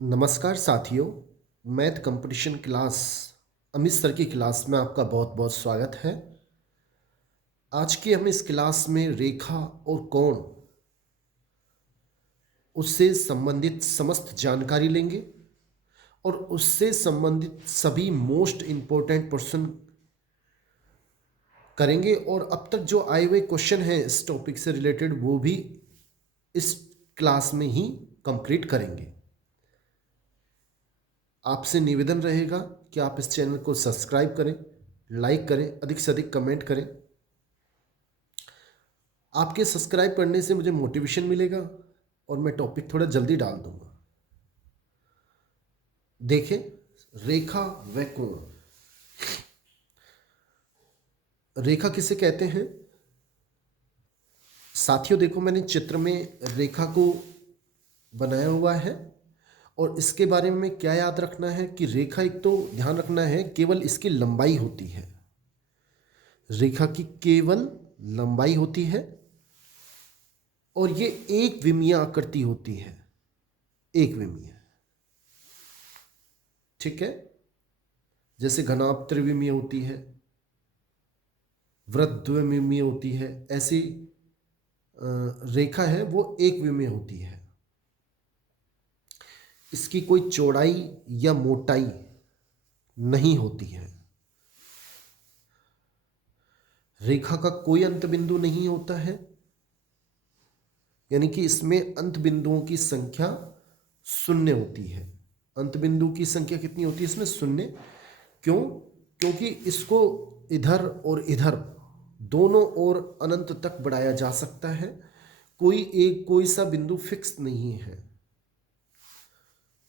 नमस्कार साथियों, math competition class Amit sir की क्लास में आपका बहुत बहुत स्वागत है। आज की हम इस क्लास में रेखा और कोण उससे संबंधित समस्त जानकारी लेंगे और उससे संबंधित सभी मोस्ट इम्पोर्टेंट क्वेश्चन करेंगे और अब तक जो आए हुए क्वेश्चन हैं इस टॉपिक से रिलेटेड वो भी इस क्लास में ही कंप्लीट करेंगे। आपसे निवेदन रहेगा कि आप इस चैनल को सब्सक्राइब करें, लाइक करें, अधिक से अधिक कमेंट करें। आपके सब्सक्राइब करने से मुझे मोटिवेशन मिलेगा और मैं टॉपिक थोड़ा जल्दी डाल दूंगा। देखें, रेखा व कोण। रेखा किसे कहते हैं साथियों? देखो, मैंने चित्र में रेखा को बनाया हुआ है और इसके बारे में क्या याद रखना है कि रेखा, एक तो ध्यान रखना है, केवल इसकी लंबाई होती है। रेखा की केवल लंबाई होती है और ये एक विमीय आकृति होती है, एक विमीय। ठीक है, जैसे घनाभ त्रिविमीय होती है, वृत्त द्विविमीय होती है, ऐसी रेखा है वो एक विमीय होती है। इसकी कोई चौड़ाई या मोटाई नहीं होती है। रेखा का कोई अंत बिंदु नहीं होता है, यानी कि इसमें अंत बिंदुओं की संख्या शून्य होती है। अंत बिंदु की संख्या कितनी होती है इसमें? शून्य। क्यों? क्योंकि इसको इधर और इधर दोनों ओर अनंत तक बढ़ाया जा सकता है। कोई सा बिंदु फिक्स नहीं है,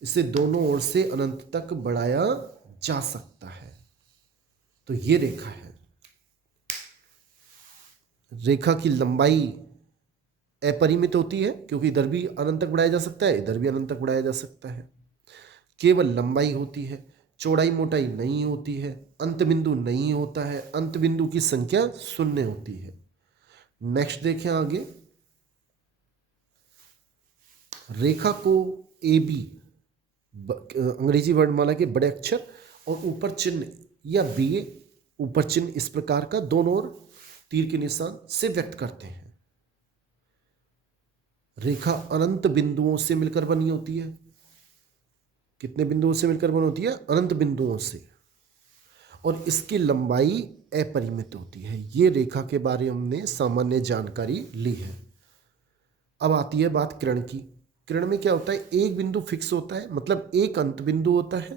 इसे दोनों ओर से अनंत तक बढ़ाया जा सकता है। तो ये रेखा है। रेखा की लंबाई अपरिमित होती है क्योंकि इधर भी अनंत तक बढ़ाया जा सकता है, इधर भी अनंत तक बढ़ाया जा सकता है। केवल लंबाई होती है, चौड़ाई मोटाई नहीं होती है, अंत बिंदु नहीं होता है, अंत बिंदु की संख्या शून्य होती है। नेक्स्ट देखें आगे। रेखा को ए बी, अंग्रेजी वर्णमाला के बड़े अक्षर और ऊपर चिन्ह या बी ए, ऊपर चिन्ह इस प्रकार का दोनों ओर तीर के निशान से व्यक्त करते हैं। रेखा अनंत बिंदुओं से मिलकर बनी होती है। कितने बिंदुओं से मिलकर बनी होती है? अनंत बिंदुओं से। और इसकी लंबाई अपरिमित होती है। ये रेखा के बारे में हमने सामान्य जानकारी ली है। अब आती है बात किरण की। किरण में क्या होता है? एक बिंदु फिक्स होता है, मतलब एक अंत बिंदु होता है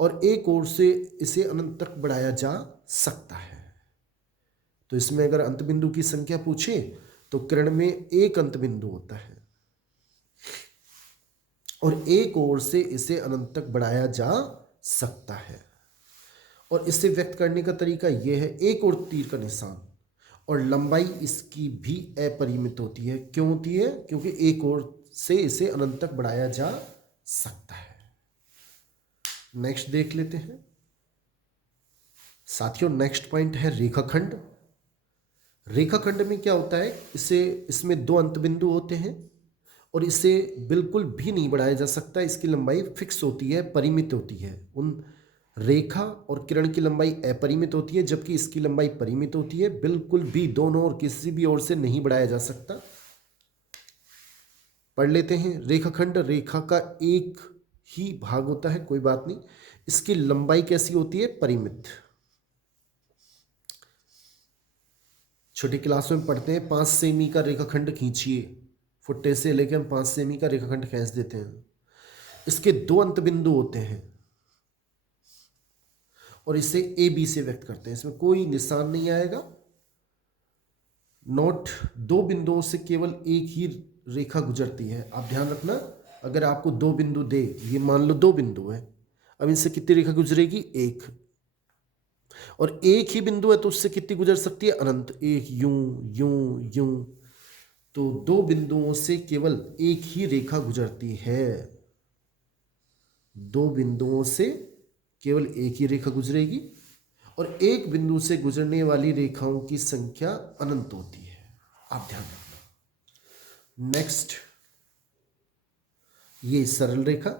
और एक ओर से इसे अनंत तक बढ़ाया जा सकता है। तो इसमें अगर अंत बिंदु की संख्या पूछे तो किरण में एक अंत बिंदु होता है और एक ओर से इसे अनंत तक बढ़ाया जा सकता है। और इसे व्यक्त करने का तरीका यह है, एक और तीर का निशान, और लंबाई इसकी भी अपरिमित होती है। क्यों होती है? क्योंकि एक ओर से इसे अनंत तक बढ़ाया जा सकता है। नेक्स्ट देख लेते हैं साथियों। नेक्स्ट पॉइंट है रेखाखंड। रेखाखंड में क्या होता है? इसमें दो अंत बिंदु होते हैं और इसे बिल्कुल भी नहीं बढ़ाया जा सकता। इसकी लंबाई फिक्स होती है, परिमित होती है। उन रेखा और किरण की लंबाई अपरिमित होती है जबकि इसकी लंबाई परिमित होती है। बिल्कुल भी दोनों और किसी भी ओर से नहीं बढ़ाया जा सकता। पढ़ लेते हैं। रेखाखंड रेखा का एक ही भाग होता है, कोई बात नहीं। इसकी लंबाई कैसी होती है? परिमित। छोटी क्लास में पढ़ते हैं 5 सेमी का रेखाखंड खींचिए। फुट्टे से लेकर हम 5 सेमी का रेखाखंड खींच देते हैं। इसके दो अंत बिंदु होते हैं और इसे ए बी से व्यक्त करते हैं। इसमें कोई निशान नहीं आएगा। नोट, दो बिंदुओं से केवल एक ही रेखा गुजरती है। आप ध्यान रखना, अगर आपको दो बिंदु दे, ये मान लो दो बिंदु है, अब इनसे कितनी रेखा गुजरेगी? एक। और एक ही बिंदु है तो उससे कितनी गुजर सकती है? अनंत। एक यूं यूं यूं। तो दो बिंदुओं से केवल एक ही रेखा गुजरती है। दो बिंदुओं से केवल एक ही रेखा गुजरेगी और एक बिंदु से गुजरने वाली रेखाओं की संख्या अनंत होती है। आप ध्यान रखना। नेक्स्ट, ये सरल रेखा,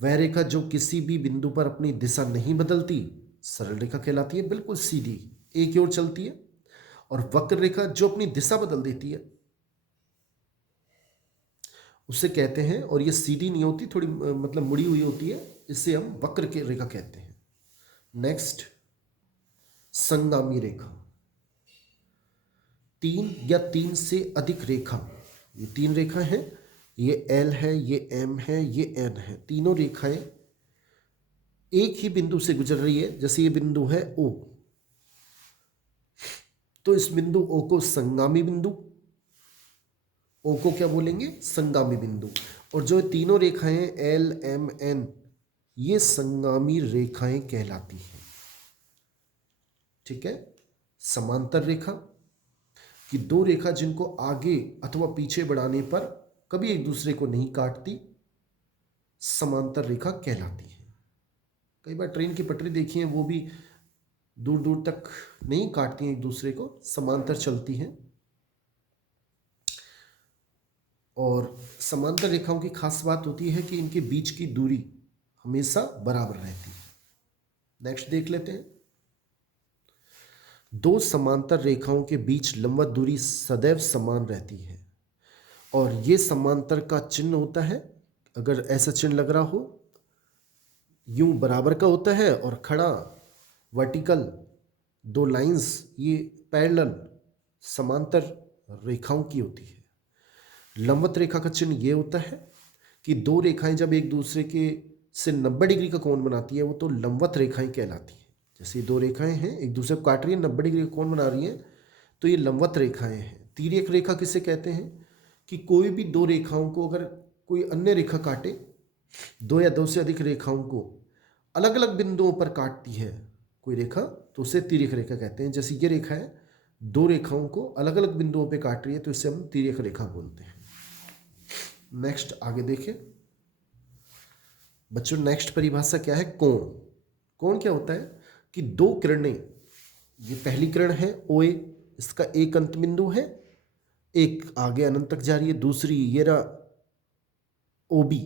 वह रेखा जो किसी भी बिंदु पर अपनी दिशा नहीं बदलती सरल रेखा कहलाती है, बिल्कुल सीधी एक ही ओर चलती है। और वक्र रेखा जो अपनी दिशा बदल देती है उसे कहते हैं, और ये सीधी नहीं होती, थोड़ी मतलब मुड़ी हुई होती है, इसे हम वक्र की रेखा कहते हैं। नेक्स्ट, संगामी रेखा। तीन या तीन से अधिक रेखा, ये तीन रेखा हैं, ये एल है, ये एम है, ये एन है, तीनों रेखाएं एक ही बिंदु से गुजर रही है। जैसे ये बिंदु है ओ, तो इस बिंदु ओ को संगामी बिंदु, ओ को क्या बोलेंगे, संगामी बिंदु। और जो तीनों रेखाएं एल एम एन, ये संगामी रेखाएं कहलाती हैं। ठीक है। समांतर रेखा कि दो रेखा जिनको आगे अथवा पीछे बढ़ाने पर कभी एक दूसरे को नहीं काटती, समांतर रेखा कहलाती है। कई बार ट्रेन की पटरी देखी है, वो भी दूर दूर तक नहीं काटती हैं एक दूसरे को, समांतर चलती हैं। और समांतर रेखाओं की खास बात होती है कि इनके बीच की दूरी हमेशा बराबर रहती है। नेक्स्ट देख लेते हैं। दो समांतर रेखाओं के बीच लंबवत दूरी सदैव समान रहती है, और ये समांतर का चिन्ह होता है, अगर ऐसा चिन्ह लग रहा हो, यूं बराबर का होता है, और खड़ा वर्टिकल दो लाइंस ये पैरेलल समांतर रेखाओं की होती है। लंबवत रेखा का चिन्ह ये होता है कि दो रेखाएं जब एक दूसरे के से 90 डिग्री का कोण बनाती है, वो तो लंबवत रेखाएं कहलाती हैं। जैसे दो रेखाएं हैं एक दूसरे को काट रही है, 90 डिग्री का कोण बना रही हैं, तो ये लंबवत रेखाएं हैं। तिर्यक रेखा किसे कहते हैं कि कोई भी दो रेखाओं को अगर कोई अन्य रेखा काटे, दो या दो से अधिक रेखाओं को अलग अलग बिंदुओं पर काटती है कोई रेखा, तो उसे तिर्यक रेखा कहते हैं। जैसे ये रेखा है, दो रेखाओं को अलग अलग बिंदुओं पर काट रही है, तो इसे हम तिर्यक रेखा बोलते हैं। नेक्स्ट आगे देखें बच्चों, नेक्स्ट परिभाषा क्या है, कोण। कोण क्या होता है कि दो किरणें, ये पहली किरण है ओ ए, इसका एक अंत बिंदु है, एक आगे अनंत तक जा रही है। दूसरी ये रहा ओ बी,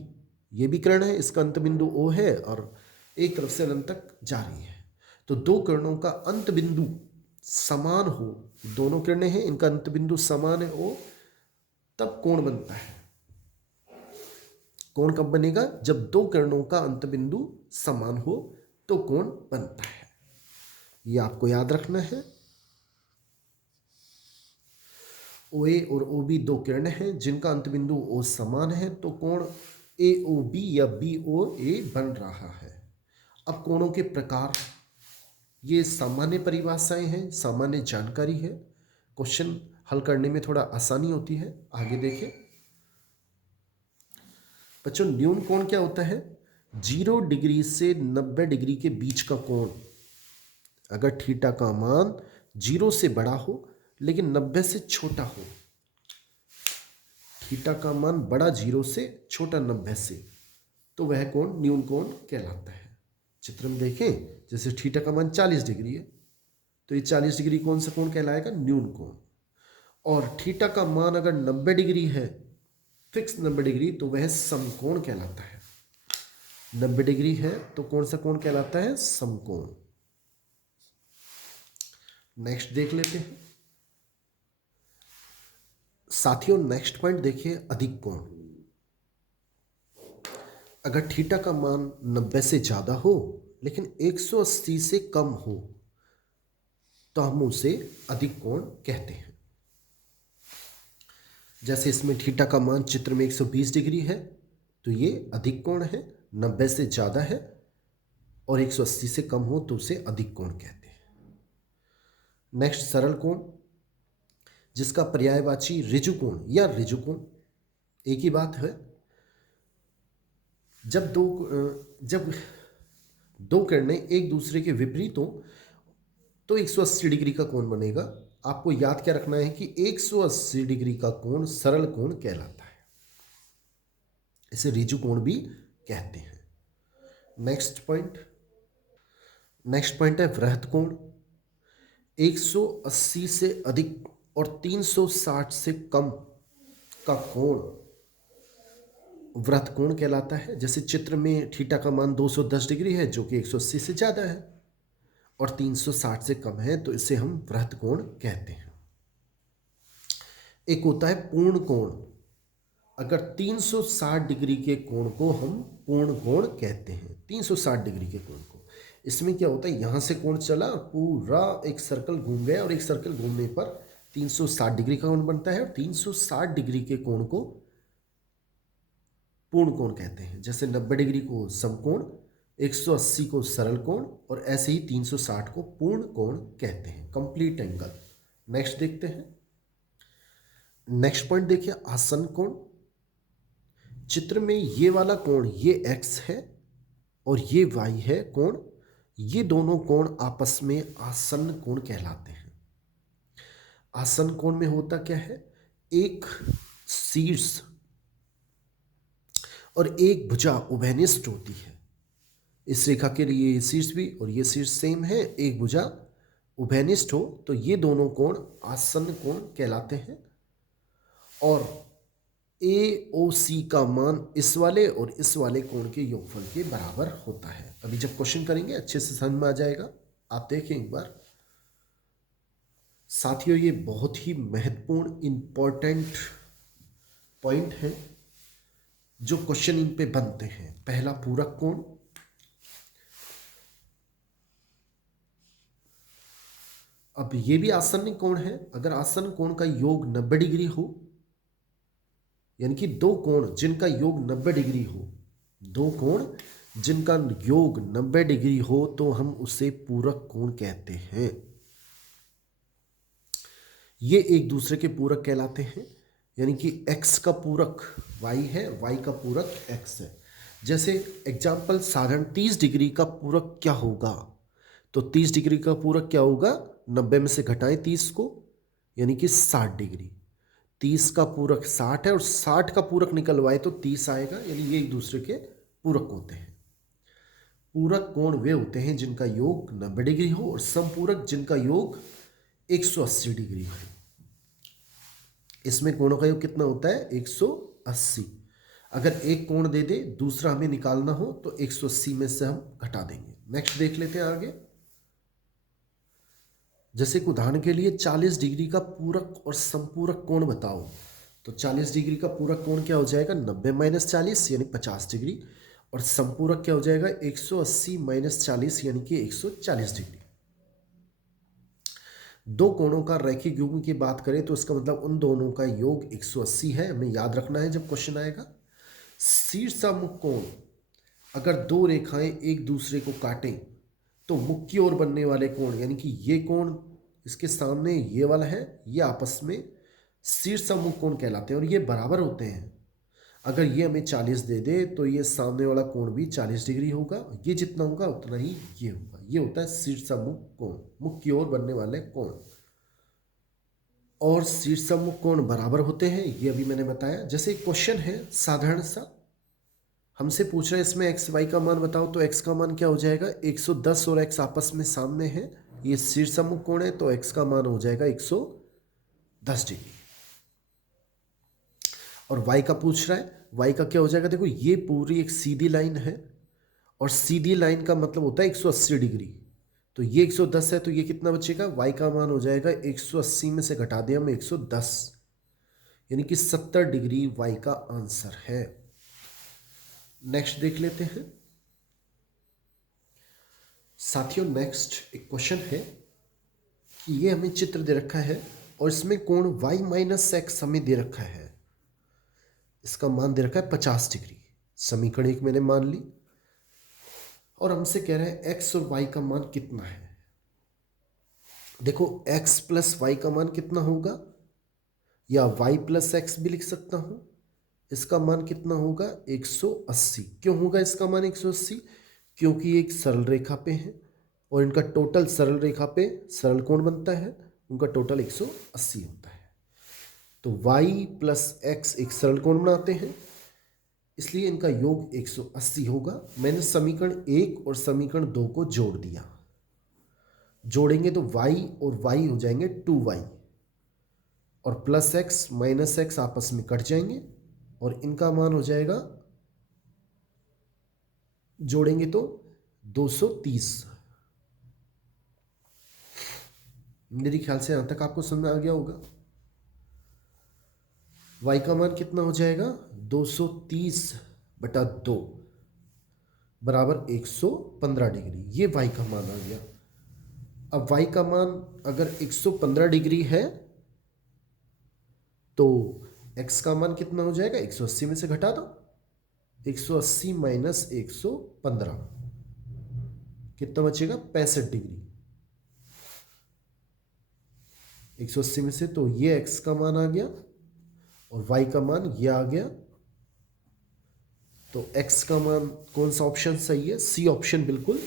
ये भी किरण है, इसका अंत बिंदु ओ है और एक तरफ से अनंत तक जा रही है। तो दो किरणों का अंत बिंदु समान हो, दोनों किरणें हैं, इनका अंत बिंदु समान है ओ, तब कोण बनता है। कोण कब बनेगा, जब दो किरणों का अंत बिंदु समान हो तो कोण बनता है। ये आपको याद रखना है। ओ ए और ओ बी दो किरण हैं जिनका अंत बिंदु ओ समान है, तो कोण ए ओ बी या बी ओ ए बन रहा है। अब कोणों के प्रकार, ये सामान्य परिभाषाएं हैं, सामान्य जानकारी है, क्वेश्चन हल करने में थोड़ा आसानी होती है। आगे देखें बच्चों, न्यून कोण क्या होता है, 0 डिग्री से 90 डिग्री के बीच का कोण। अगर थीटा का मान 0 से बड़ा हो लेकिन 90 से छोटा हो, थीटा का मान बड़ा 0 से छोटा 90 से, तो वह कोण न्यून कोण कहलाता है। चित्र में देखें, जैसे थीटा का मान 40 डिग्री है, तो ये 40 डिग्री कौन सा कोण कहलाएगा, न्यून कोण। और थीटा का मान अगर 90 डिग्री है, फिक्स 90 डिग्री, तो वह समकोण कहलाता है। 90 डिग्री है तो कौन सा कोण कहलाता है, समकोण। नेक्स्ट देख लेते हैं साथियों, नेक्स्ट पॉइंट देखिए, अधिक कोण। अगर थीटा का मान 90 से ज्यादा हो लेकिन 180 से कम हो, तो हम उसे अधिक कोण कहते हैं। जैसे इसमें थीटा का मान चित्र में 120 डिग्री है, तो ये अधिक कोण है, 90 से ज़्यादा है और 180 से कम हो तो उसे अधिक कोण कहते हैं। नेक्स्ट, सरल कोण, जिसका पर्यायवाची ऋजु कोण या ऋजु कोण, एक ही बात है। जब दो किरणें एक दूसरे के विपरीत हो तो 180 डिग्री का कोण बनेगा। आपको याद क्या रखना है कि 180 डिग्री का कोण सरल कोण कहलाता है, इसे ऋजु कोण भी कहते हैं। नेक्स्ट पॉइंट है वृहत कोण। 180 से अधिक और 360 से कम का कोण वृत्त कोण कहलाता है। जैसे चित्र में थीटा का मान 210 डिग्री है जो कि 180 से ज़्यादा है और 360 से कम है, तो इसे हम वृत्त कोण कहते हैं। एक होता है पूर्ण कोण। अगर 360 डिग्री के कोण को हम पूर्ण कोण कहते हैं। 360 डिग्री के कोण को, इसमें क्या होता है, यहां से कोण चला, पूरा एक सर्कल घूम गया और एक सर्कल घूमने पर 360 डिग्री का कोण बनता है और 360 डिग्री के कोण को पूर्ण कोण कहते हैं। जैसे 90 डिग्री को समकोण, 180 को सरल कोण और ऐसे ही 360 को पूर्ण कोण कहते हैं, कंप्लीट एंगल। नेक्स्ट देखते हैं। नेक्स्ट पॉइंट देखिए, आसन कोण। चित्र में ये वाला कोण, ये x है और ये y है कोण। ये दोनों कोण आपस में आसन्न कोण कहलाते हैं। आसन्न कोण में होता क्या है, एक शीर्ष और एक भुजा उभयनिष्ठ होती है। इस रेखा के लिए ये शीर्ष भी और ये शीर्ष सेम है, एक भुजा उभयनिष्ठ हो तो ये दोनों कोण आसन्न कोण कहलाते हैं। और AOC का मान इस वाले और इस वाले कोण के योगफल के बराबर होता है। अभी जब क्वेश्चन करेंगे अच्छे से समझ में आ जाएगा। आप देखें एक बार। साथियों, ये बहुत ही महत्वपूर्ण इंपॉर्टेंट पॉइंट है जो क्वेश्चन इन पे बनते हैं। पहला पूरक कोण। अब ये भी आसन्न कोण है। अगर आसन्न कोण का योग 90 डिग्री हो, यानी कि दो कोण जिनका योग 90 डिग्री हो, दो कोण जिनका योग 90 डिग्री हो तो हम उसे पूरक कोण कहते हैं। ये एक दूसरे के पूरक कहलाते हैं। यानी कि x का पूरक y है, y का पूरक x है। जैसे एग्जाम्पल साधारण 30 डिग्री का पूरक क्या होगा, तो 30 डिग्री का पूरक क्या होगा, 90 में से घटाएं 30 को, यानी कि 60 डिग्री। 30 का पूरक 60 है और 60 का पूरक निकलवाए तो 30 आएगा, यानी ये एक दूसरे के पूरक होते हैं। पूरक कोण वे होते हैं जिनका योग 90 डिग्री हो और समपूरक जिनका योग 180 डिग्री हो। इसमें कोणों का योग कितना होता है, 180। अगर एक कोण दे दे, दूसरा हमें निकालना हो तो 180 में से हम घटा देंगे। नेक्स्ट देख लेते हैं आगे। जैसे एक उदाहरण के लिए 40 डिग्री का पूरक और समपूरक कोण बताओ, तो 40 डिग्री का पूरक कोण क्या हो जाएगा, 90 माइनस 40 यानी 50 डिग्री, और समपूरक क्या हो जाएगा, 180 माइनस 40 यानी कि 140 डिग्री। दो कोणों का रैखिक युग्म की बात करें तो इसका मतलब उन दोनों का योग 180 है, हमें याद रखना है जब क्वेश्चन आएगा। शीर्षामुख कोण, अगर दो रेखाएं एक दूसरे को काटें तो मुख की ओर बनने वाले कोण, यानी कि ये कोण इसके सामने ये वाला है, ये आपस में शीर्षामुख कोण कहलाते हैं और ये बराबर होते हैं। अगर ये हमें 40 दे दे तो ये सामने वाला कोण भी 40 डिग्री होगा, ये जितना होगा उतना ही ये होगा। ये होता है शीर्षामुख कोण, मुख की ओर बनने वाले कोण। और शीर्षामुख कोण बराबर होते हैं, ये अभी मैंने बताया। जैसे क्वेश्चन है साधारण सा, हमसे पूछ रहे हैं इसमें एक्स वाई का मान बताओ, तो एक्स का मान क्या हो जाएगा, 110 और एक्स आपस में सामने है, ये शीर्षामुख कोण है तो एक्स का मान हो जाएगा 110 डिग्री। और वाई का पूछ रहा है, वाई का क्या हो जाएगा, देखो ये पूरी एक सीधी लाइन है और सीधी लाइन का मतलब होता है 180 डिग्री, तो ये 110 है तो ये कितना बचेगा, वाई का मान हो जाएगा 180 में से घटा दिया हम 110, यानी कि 70 डिग्री वाई का आंसर है। नेक्स्ट देख लेते हैं साथियों। नेक्स्ट एक क्वेश्चन है कि ये हमें चित्र दे रखा है और इसमें कोण y माइनस एक्स हमें दे रखा है, इसका मान दे रखा है 50 डिग्री। समीकरण एक मैंने मान ली और हमसे कह रहे हैं x और y का मान कितना है। देखो x प्लस वाई का मान कितना होगा, या y प्लस एक्स भी लिख सकता हूं। इसका मान कितना होगा, 180। क्यों होगा इसका मान 180, क्योंकि एक सरल रेखा पे है और इनका टोटल सरल रेखा पे सरल कोण बनता है, उनका टोटल 180 होता है। तो y प्लस एक्स एक सरल कोण बनाते हैं, इसलिए इनका योग 180 होगा। मैंने समीकरण 1 और समीकरण 2 को जोड़ दिया। जोड़ेंगे तो y और y हो जाएंगे 2y और प्लस एक्स माइनस एक्स आपस में कट जाएंगे और इनका मान हो जाएगा जोड़ेंगे तो 230। मेरे ख्याल से यहां तक आपको समझ में आ गया होगा। y का मान कितना हो जाएगा, 230/2 बराबर 115 डिग्री। ये y का मान आ गया। अब y का मान अगर 115 डिग्री है तो x का मान कितना हो जाएगा, 180 में से घटा दो, 180 माइनस 115 कितना बचेगा, 65 डिग्री। 180 में से तो ये x का मान आ गया और y का मान ये आ गया। तो x का मान कौन सा ऑप्शन सही है, सी ऑप्शन बिल्कुल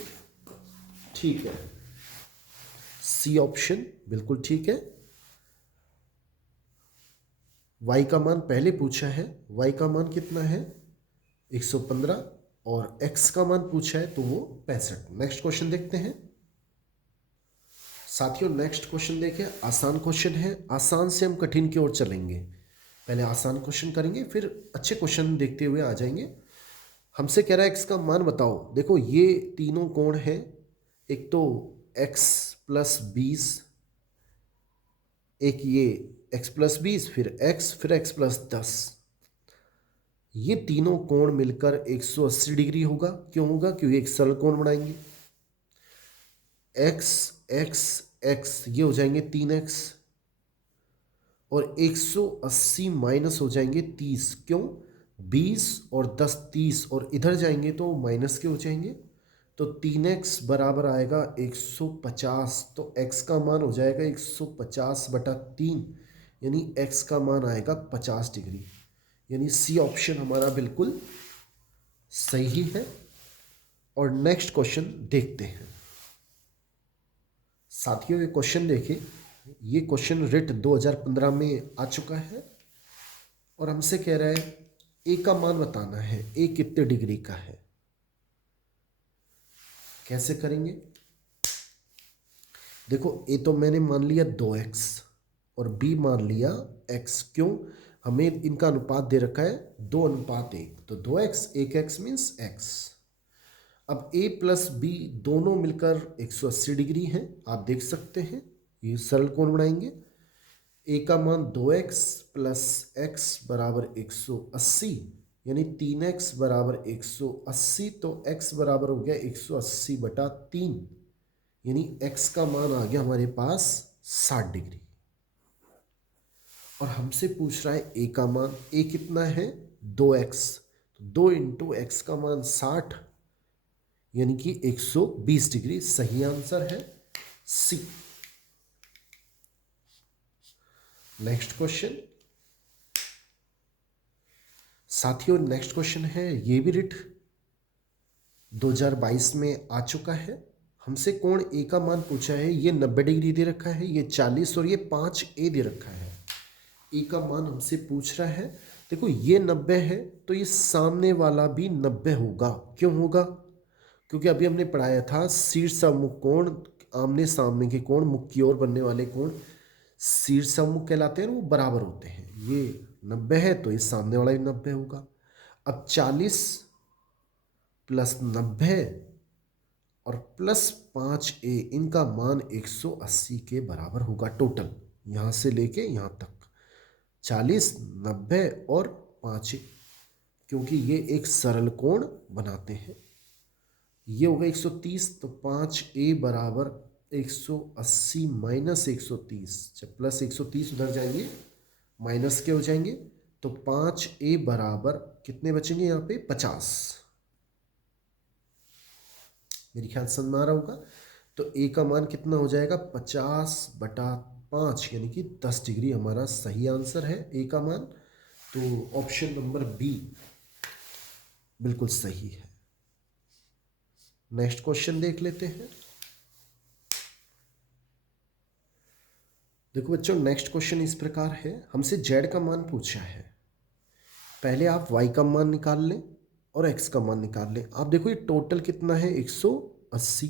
ठीक है। सी ऑप्शन बिल्कुल ठीक है। y का मान पहले पूछा है, y का मान कितना है 115 और x का मान पूछा है तो वो 65। नेक्स्ट क्वेश्चन देखते हैं साथियों। नेक्स्ट क्वेश्चन देखिए, आसान क्वेश्चन है, आसान से हम कठिन की ओर चलेंगे। पहले आसान क्वेश्चन करेंगे फिर अच्छे क्वेश्चन देखते हुए आ जाएंगे। हमसे कह रहा है x का मान बताओ। देखो ये तीनों कोण हैं, एक तो x प्लस 20, एक ये x प्लस 20, फिर x प्लस 10। ये तीनों कोण मिलकर 180 डिग्री होगा। क्यों होगा, क्योंकि एक सरल कोण बनाएंगे। x x x ये हो जाएंगे 3x और 180 माइनस हो जाएंगे 30। क्यों, 20 और 10 30 और इधर जाएंगे तो माइनस के हो जाएंगे। तो 3x बराबर आएगा 150। तो x का मान हो जाएगा 150/3, यानी x का मान आएगा 50 डिग्री। यानी सी ऑप्शन हमारा बिल्कुल सही है। और नेक्स्ट क्वेश्चन देखते हैं साथियों। ये क्वेश्चन देखिए, ये क्वेश्चन रिट 2015 में आ चुका है और हमसे कह रहा है ए का मान बताना है। ए कितने डिग्री का है, कैसे करेंगे। देखो ए तो मैंने मान लिया 2x और बी मान लिया x। क्यों, हमें इनका अनुपात दे रखा है 2:1, तो 2x 1x मीन्स x। अब a प्लस बी दोनों मिलकर 180 डिग्री हैं, आप देख सकते हैं। ये सरल कोण बनाएंगे। a का मान 2x प्लस x बराबर 180, यानी 3x बराबर 180। तो x बराबर हो गया 180/3, यानी x का मान आ गया हमारे पास 60 डिग्री। और हमसे पूछ रहा है a का मान। a कितना है 2x, तो 2 इंटू एक्स का मान 60, यानी कि 120 डिग्री। सही आंसर है सी। नेक्स्ट क्वेश्चन साथियों, नेक्स्ट क्वेश्चन है, ये भी रिट 2022 में आ चुका है। हमसे कोण ए का मान पूछा है। ये 90 डिग्री दे रखा है, ये 40 और ये 5a दे रखा है। ए का मान हमसे पूछ रहा है। देखो ये 90 है तो ये सामने वाला भी 90 होगा। क्यों होगा, क्योंकि अभी हमने पढ़ाया था शीर्षामुख कोण, आमने सामने के कोण, मुख की ओर बनने वाले कोण शीर्षामुख कहलाते हैं, वो बराबर होते हैं। ये 90 है तो ये सामने वाला भी 90 होगा। अब 40 प्लस 90 और प्लस 5a, इनका मान 180 के बराबर होगा। टोटल यहां से लेके यहां तक 40, 90 और 5a, क्योंकि ये एक सरल कोण बनाते हैं। ये होगा 130, तो 5a बराबर 180 माइनस 130। जब प्लस 130 उधर जाएंगे माइनस के हो जाएंगे, तो 5a बराबर कितने बचेंगे यहाँ पे 50। मेरी ख्याल समझ में आ रहा होगा। तो a का मान कितना हो जाएगा 50/5, यानी कि 10 डिग्री हमारा सही आंसर है a का मान। तो ऑप्शन नंबर बी बिल्कुल सही है। नेक्स्ट क्वेश्चन देख लेते हैं। देखो बच्चों, नेक्स्ट क्वेश्चन इस प्रकार है, हमसे z का मान पूछा है। पहले आप y का मान निकाल लें और x का मान निकाल लें। आप देखो ये टोटल कितना है 180,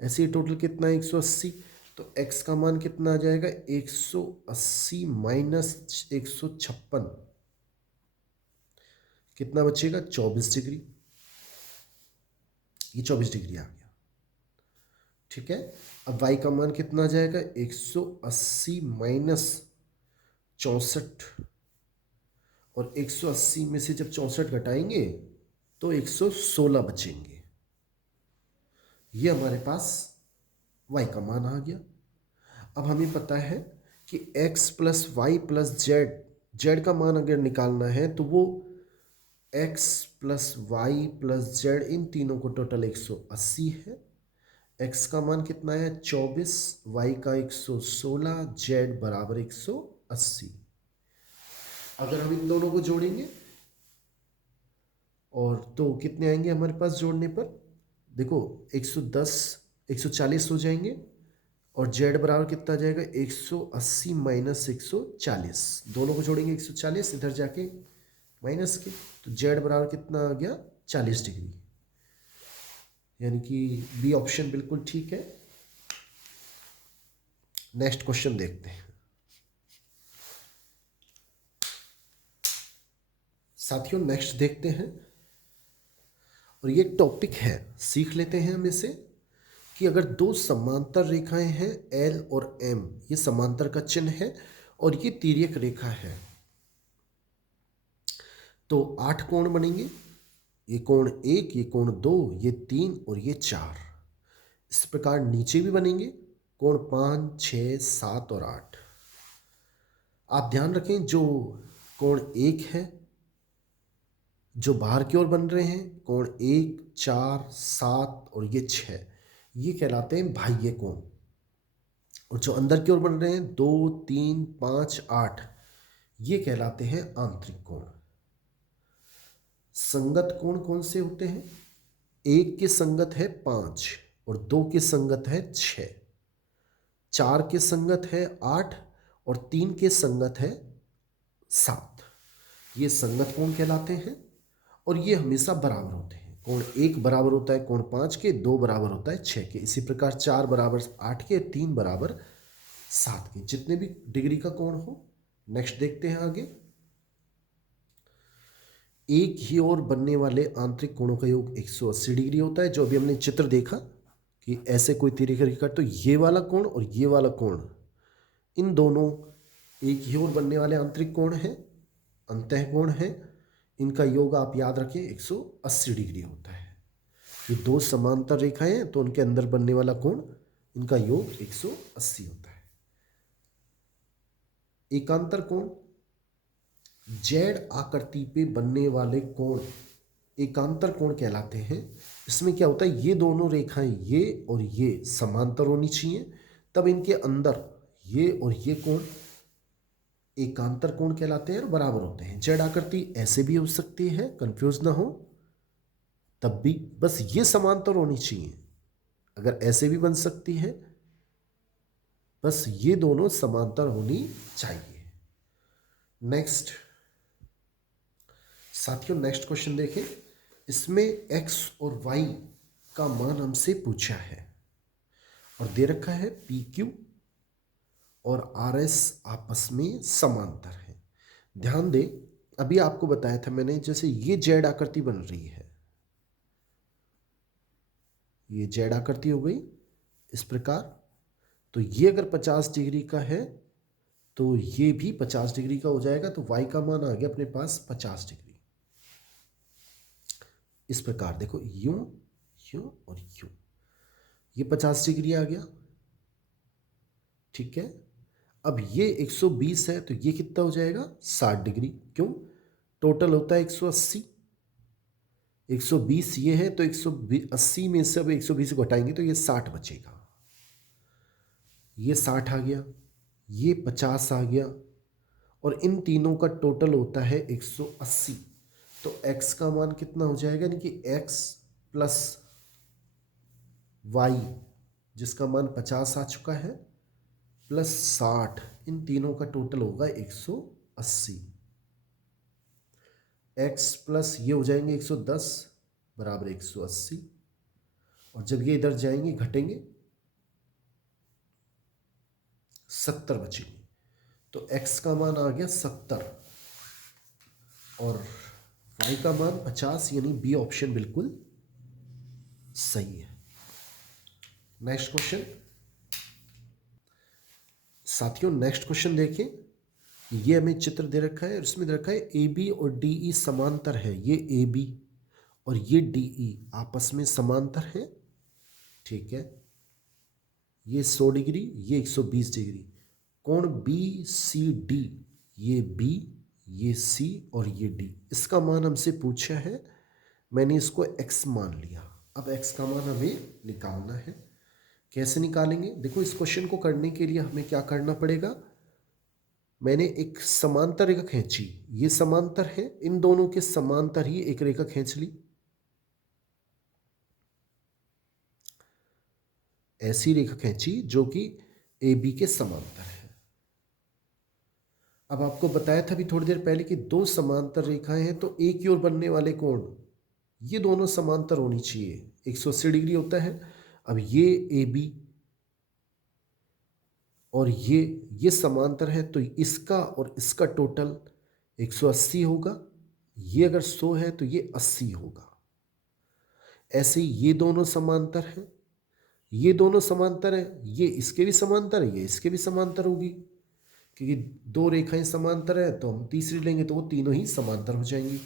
ऐसे ही टोटल कितना है 180। तो x का मान कितना आ जाएगा 180 माइनस 156, कितना बचेगा 24 डिग्री। ये 24 डिग्री आ गया। ठीक है, अब y का मान कितना आ जाएगा, 180 माइनस 64, और 180 में से जब 64 घटाएंगे तो 116 बचेंगे। ये हमारे पास y का मान आ गया। अब हमें पता है कि x plus Y plus Z का मान अगर निकालना है तो वो x plus Y plus Z, इन तीनों को टोटल 180 है। x का मान कितना है 24, y का 116, z बराबर 180। अगर हम इन दोनों को जोड़ेंगे और तो कितने आएंगे हमारे पास जोड़ने पर, देखो 110 140 हो जाएंगे, और z बराबर कितना आ जाएगा 180 माइनस 140, दोनों को जोड़ेंगे 140, इधर जाके माइनस के, तो z बराबर कितना आ गया 40 डिग्री, यानी कि बी ऑप्शन बिल्कुल ठीक है। नेक्स्ट क्वेश्चन देखते हैं। साथियों नेक्स्ट देखते हैं, और ये टॉपिक है, सीख लेते हैं हम इसे, कि अगर दो समांतर रेखाएं हैं L और M, ये समांतर का चिन्ह है और ये तिर्यक रेखा है, तो 8 कोण बनेंगे। ये कोण 1, ये कोण 2, ये 3 और ये 4। इस प्रकार नीचे भी बनेंगे कोण 5, 6, 7 और 8। आप ध्यान रखें, जो कोण 1 है, जो बाहर की ओर बन रहे हैं, कोण 1, 4, 7 और ये 6, ये कहलाते हैं बाह्य कोण। और जो अंदर की ओर बन रहे हैं 2, 3, 5, 8, ये कहलाते हैं आंतरिक कोण। संगत कोण कौन से होते हैं, 1 के संगत है 5 और 2 के संगत है 6, 4 के संगत है 8 और 3 के संगत है 7। ये संगत कोण कहलाते हैं और ये हमेशा बराबर होते हैं। कोण 1 बराबर होता है कोण 5 के, 2 बराबर होता है 6 के, इसी प्रकार 4 बराबर 8 के, 3 बराबर 7 के, जितने भी डिग्री का कोण हो। नेक्स्ट देखते हैं आगे। एक ही ओर बनने वाले आंतरिक कोणों का योग 180 डिग्री होता है। जो अभी हमने चित्र देखा कि ऐसे कोई तिर्यक रेखा, तो ये वाला कोण और ये वाला कोण, इन दोनों एक ही ओर बनने वाले आंतरिक कोण हैं, अंतःकोण हैं। इनका योग आप याद रखें 180 डिग्री होता है। ये दो समांतर रेखाएं हैं तो उनके अंदर बनने वाला कोण, इनका योग 180 होता है। एकांतर कोण, जेड आकृति पे बनने वाले कोण एकांतर कोण कहलाते हैं। इसमें क्या होता है, ये दोनों रेखाएं, ये और ये समांतर होनी चाहिए, तब इनके अंदर ये और ये कोण एकांतर कोण कहलाते हैं और बराबर होते हैं। जेड आकृति ऐसे भी हो सकती है, कंफ्यूज ना हो, तब भी बस ये समांतर होनी चाहिए। अगर ऐसे भी बन सकती है, बस ये दोनों समांतर होनी चाहिए। नेक्स्ट साथियों, नेक्स्ट क्वेश्चन देखें। इसमें x और y का मान हमसे पूछा है और दे रखा है PQ और RS आपस में समांतर है। ध्यान दें, अभी आपको बताया था मैंने, जैसे ये जेड आकृति बन रही है, ये जेड आकृति हो गई इस प्रकार, तो ये अगर 50 डिग्री का है तो ये भी 50 डिग्री का हो जाएगा, तो y का मान आ गया अपने पास 50 डिग्री। इस प्रकार देखो, यूं यूं और यूं, ये 50 डिग्री आ गया। ठीक है, अब ये 120 है तो ये कितना हो जाएगा 60 डिग्री। क्यों, टोटल होता है 180, 120 ये है तो 180 में से अब 120 को घटाएंगे तो ये 60 बचेगा। ये 60 आ गया, ये 50 आ गया, और इन तीनों का टोटल होता है 180। तो x का मान कितना हो जाएगा, यानी कि x प्लस y, जिसका मान 50 आ चुका है, प्लस 60, इन तीनों का टोटल होगा 180। x प्लस ये हो जाएंगे 110 बराबर 180, और जब ये इधर जाएंगे घटेंगे 70 बचेंगे। तो x का मान आ गया 70 और y का मान 50, यानी बी ऑप्शन बिल्कुल सही है। नेक्स्ट क्वेश्चन साथियों, नेक्स्ट क्वेश्चन देखिए। ये हमें चित्र दे रखा है और इसमें दे रखा है ए बी और डी ई समांतर है। ये ए बी और ये डी ई आपस में समांतर है, ठीक है। ये 100 डिग्री, ये 120 डिग्री। कोण बी सी डी, ये बी, ये सी और ये डी, इसका मान हमसे पूछा है। मैंने इसको x मान लिया। अब x का मान हमें निकालना है। कैसे निकालेंगे? देखो, इस क्वेश्चन को करने के लिए हमें क्या करना पड़ेगा। मैंने एक समांतर रेखा खींची, ये समांतर है, इन दोनों के समांतर ही एक रेखा खींच ली। ऐसी रेखा खींची जो कि ए बी के समांतर है। अब आपको बताया था भी थोड़ी देर पहले कि दो समांतर रेखाएं हैं तो एक ही ओर बनने वाले कोण, ये दोनों समांतर होनी चाहिए। 180 डिग्री होता है। अब ये ए बी और ये समांतर है तो इसका और इसका टोटल 180 होगा। ये अगर 100 है तो ये 80 होगा। ऐसे ही ये दोनों समांतर हैं, ये दोनों समांतर हैं, ये इसके भी समांतर है, ये इसके भी समांतर होगी। क्योंकि दो रेखाएं समांतर है तो हम तीसरी लेंगे तो वो तीनों ही समांतर हो जाएंगी।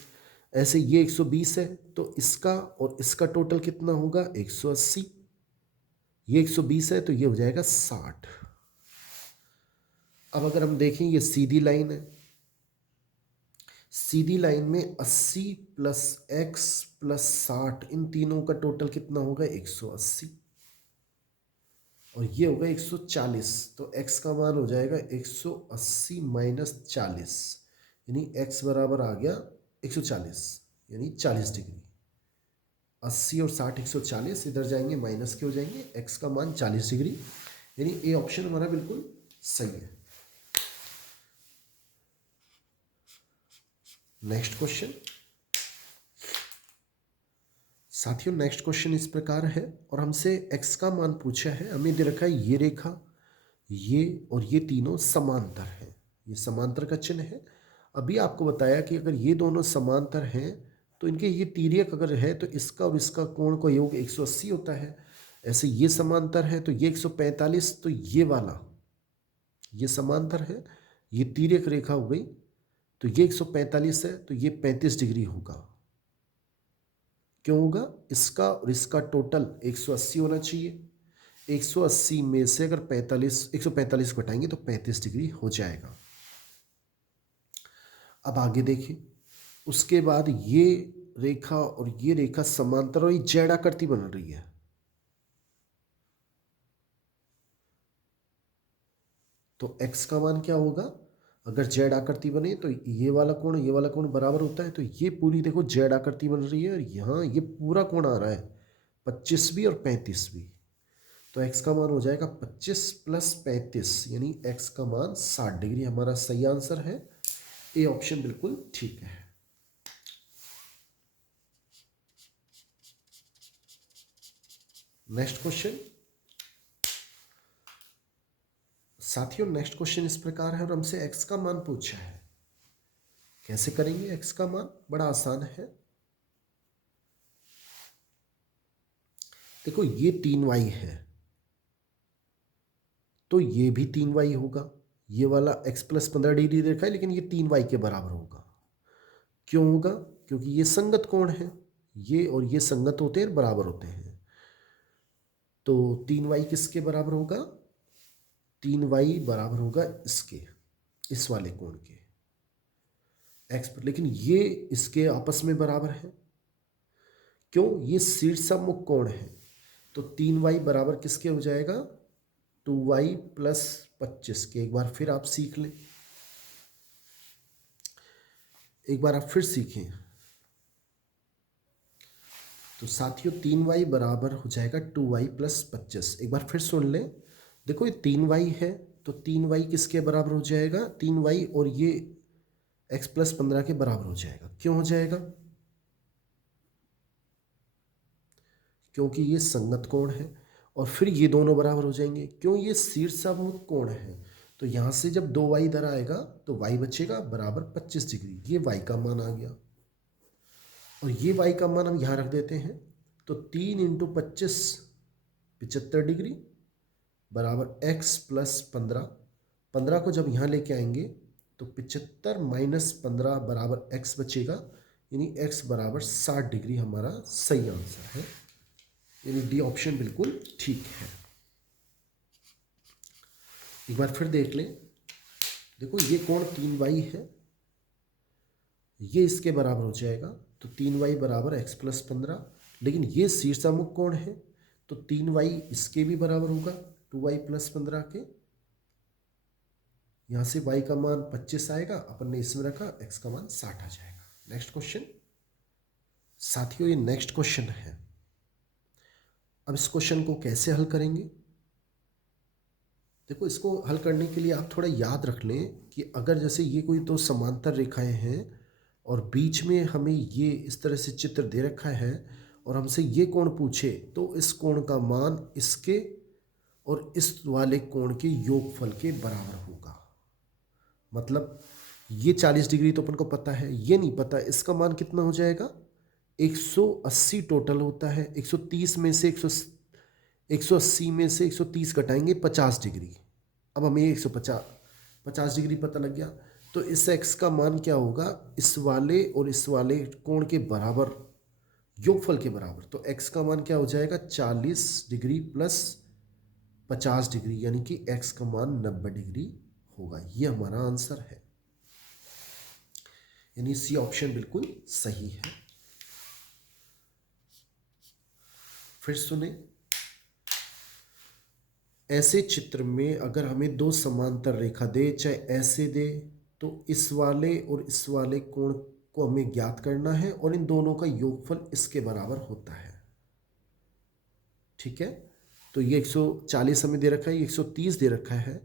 ऐसे ये 120 है तो इसका और इसका टोटल कितना होगा? 180। ये 120 है तो ये हो जाएगा 60। अब अगर हम देखें, ये सीधी लाइन है। सीधी लाइन में 80 प्लस x प्लस 60, इन तीनों का टोटल कितना होगा? 180। और ये होगा 140। तो x का मान हो जाएगा 180 माइनस 40, यानी x बराबर आ गया 140, यानी 40 डिग्री। 80 और 60 140, इधर जाएंगे माइनस के हो जाएंगे, x का मान 40 डिग्री, यानी ए ऑप्शन हमारा बिल्कुल सही है। नेक्स्ट क्वेश्चन साथियों, नेक्स्ट क्वेश्चन इस प्रकार है और हमसे x का मान पूछा है। हमें दे रखा है ये रेखा, ये और ये तीनों समांतर हैं। ये समांतर का चिन्ह है। अभी आपको बताया कि अगर ये दोनों समांतर हैं तो इनके ये तिर्यक अगर है तो इसका और इसका कोण का योग 180 होता है। ऐसे ये समांतर है तो ये 145, तो ये वाला ये समांतर है, ये तिर्यक रेखा हो गई, तो ये 145 है तो ये 35 डिग्री होगा। क्यों होगा? इसका और इसका टोटल 180 होना चाहिए। 180 में से अगर 145 घटाएंगे तो 35 डिग्री हो जाएगा। अब आगे देखिए, उसके बाद ये रेखा और ये रेखा समांतर और ये जेड आकृति बन रही है। तो x का मान क्या होगा? अगर जेड आकृति बने तो ये वाला कोण बराबर होता है। तो ये पूरी देखो जेड आकृति बन रही है और यहाँ ये पूरा कोण आ रहा है 25 भी और 35 भी। तो x का मान हो जाएगा 25 प्लस 35, यानी x का मान 60 डिग्री हमारा सही आंसर है। ए ऑप्शन बिल्कुल ठीक है। नेक्स्ट क्वेश्चन साथियों, नेक्स्ट क्वेश्चन इस प्रकार है और हमसे x का मान पूछा है। कैसे करेंगे x का मान? बड़ा आसान है। देखो, ये 3y है तो ये भी 3y होगा। ये वाला x प्लस 15 डिग्री देखा है, लेकिन ये 3y के बराबर होगा। क्यों होगा? क्योंकि ये संगत कोण है, ये और ये संगत होते हैं, बराबर होते हैं। तो 3y किसके बराबर होगा? 3y बराबर होगा इसके, इस वाले कोण के x पर। लेकिन ये इसके आपस में बराबर है। क्यों? ये शीर्षामुख कोण है। तो 3y बराबर किसके हो जाएगा? 2y प्लस 25 के। एक बार फिर आप सीख लें, एक बार आप फिर सीखें। तो साथियों 3y बराबर हो जाएगा 2y प्लस 25। एक बार फिर सुन लें। देखो, ये 3y है तो 3y किसके बराबर हो जाएगा? 3y और ये x प्लस 15 के बराबर हो जाएगा। क्यों हो जाएगा? क्योंकि ये संगत कोण है। और फिर ये दोनों बराबर हो जाएंगे। क्यों? ये शीर्षामुख कोण है। तो यहाँ से जब 2y इधर आएगा तो y बचेगा बराबर 25 डिग्री। ये y का मान आ गया और ये y का मान हम यहाँ रख देते हैं। तो 3 इंटू 25 75 डिग्री बराबर x प्लस 15। 15 को जब यहाँ लेके आएंगे तो 75 माइनस 15 बराबर x बचेगा, यानी x बराबर 60 डिग्री हमारा सही आंसर है, यानी डी ऑप्शन बिल्कुल ठीक है। एक बार फिर देख लें। देखो ये कोण 3y है, ये इसके बराबर हो जाएगा, तो 3y बराबर x प्लस 15। लेकिन ये शीर्षामुख कोण है, तो 3y इसके भी बराबर होगा 2y प्लस 15 के। यहाँ से y का मान 25 आएगा, अपन ने इसमें रखा, x का मान 60 आ जाएगा। नेक्स्ट क्वेश्चन साथियों, ये नेक्स्ट क्वेश्चन है। अब इस क्वेश्चन को कैसे हल करेंगे? देखो, इसको हल करने के लिए आप थोड़ा याद रख लें कि अगर जैसे ये कोई दो समांतर रेखाएं हैं और बीच में हमें ये इस तरह से चित्र दे रखा है और हमसे ये कोण पूछे, तो इस कोण का मान इसके और इस वाले कोण के योगफल के बराबर होगा। मतलब ये 40 डिग्री तो अपन को पता है, ये नहीं पता इसका मान कितना हो जाएगा। 180 टोटल होता है, 130 में से 180 में से 130 घटाएंगे 50 डिग्री। अब हमें 150 डिग्री पता लग गया, तो इस x का मान क्या होगा, इस वाले और इस वाले कोण के बराबर, योगफल के बराबर। तो x का मान क्या हो जाएगा, 40 डिग्री प्लस 50 डिग्री, यानी कि x का मान 90 डिग्री होगा। ये हमारा आंसर है, यानी सी ऑप्शन बिल्कुल सही है। फिर सुने, ऐसे चित्र में अगर हमें दो समांतर रेखा दे, चाहे ऐसे दे, तो इस वाले और इस वाले कोण को हमें ज्ञात करना है और इन दोनों का योगफल इसके बराबर होता है। ठीक है, तो ये 140 हमें दे रखा है, ये 130 दे रखा है।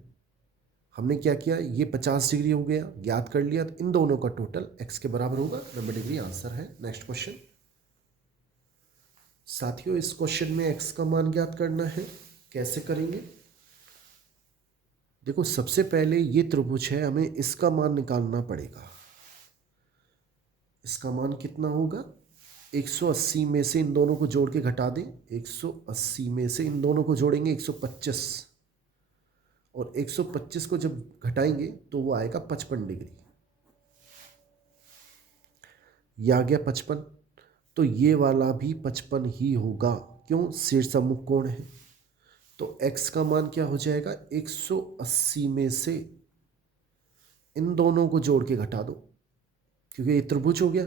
हमने क्या किया, ये 50 डिग्री हो गया, ज्ञात कर लिया, तो इन दोनों का टोटल x के बराबर होगा, 90 डिग्री आंसर है। नेक्स्ट क्वेश्चन साथियों, इस क्वेश्चन में x का मान ज्ञात करना है। कैसे करेंगे? देखो, सबसे पहले ये त्रिभुज है, हमें इसका मान निकालना पड़ेगा। इसका मान कितना होगा, 180 में से इन दोनों को जोड़ के घटा दें, 180 में से इन दोनों को जोड़ेंगे 125, और 125 को जब घटाएंगे तो वो आएगा 55 डिग्री। यह आ गया 55, तो ये वाला भी 55 ही होगा, क्यों, शीर्षामुख कोण है। तो x का मान क्या हो जाएगा, 180 में से इन दोनों को जोड़ के घटा दो, क्योंकि ये त्रिभुज हो गया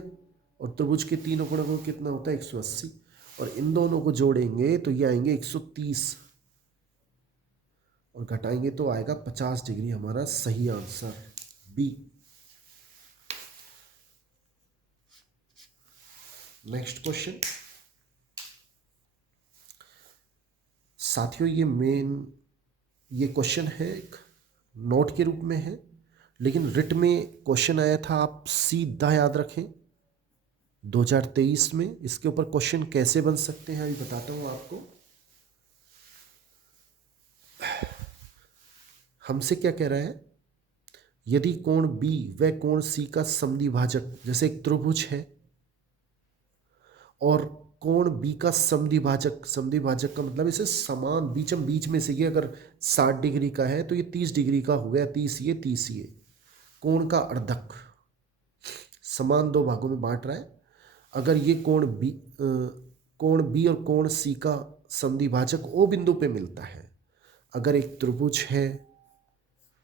और त्रिभुज के तीनों कोणों को कितना होता है, 180, और इन दोनों को जोड़ेंगे तो ये आएंगे 130 और घटाएंगे तो आएगा 50 डिग्री, हमारा सही आंसर बी। नेक्स्ट क्वेश्चन साथियों, ये क्वेश्चन है, एक नोट के रूप में है, लेकिन रिट में क्वेश्चन आया था, आप सीधा याद रखें 2023 में। इसके ऊपर क्वेश्चन कैसे बन सकते हैं अभी बताता हूं आपको। हमसे क्या कह रहा है, यदि कोण B व कोण C का समद्विभाजक, जैसे एक त्रिभुज है और कोण B का समद्विभाजक, समद्विभाजक का मतलब इसे समान बीच में से, ये अगर 60 डिग्री का है तो ये 30 डिग्री का हो गया, 30 ये 30 ये, कोण का अर्धक समान दो भागों में बांट रहा है। अगर ये कोण B और कोण C का समद्विभाजक O बिंदु पे मिलता है, अगर एक त्रिभुज है,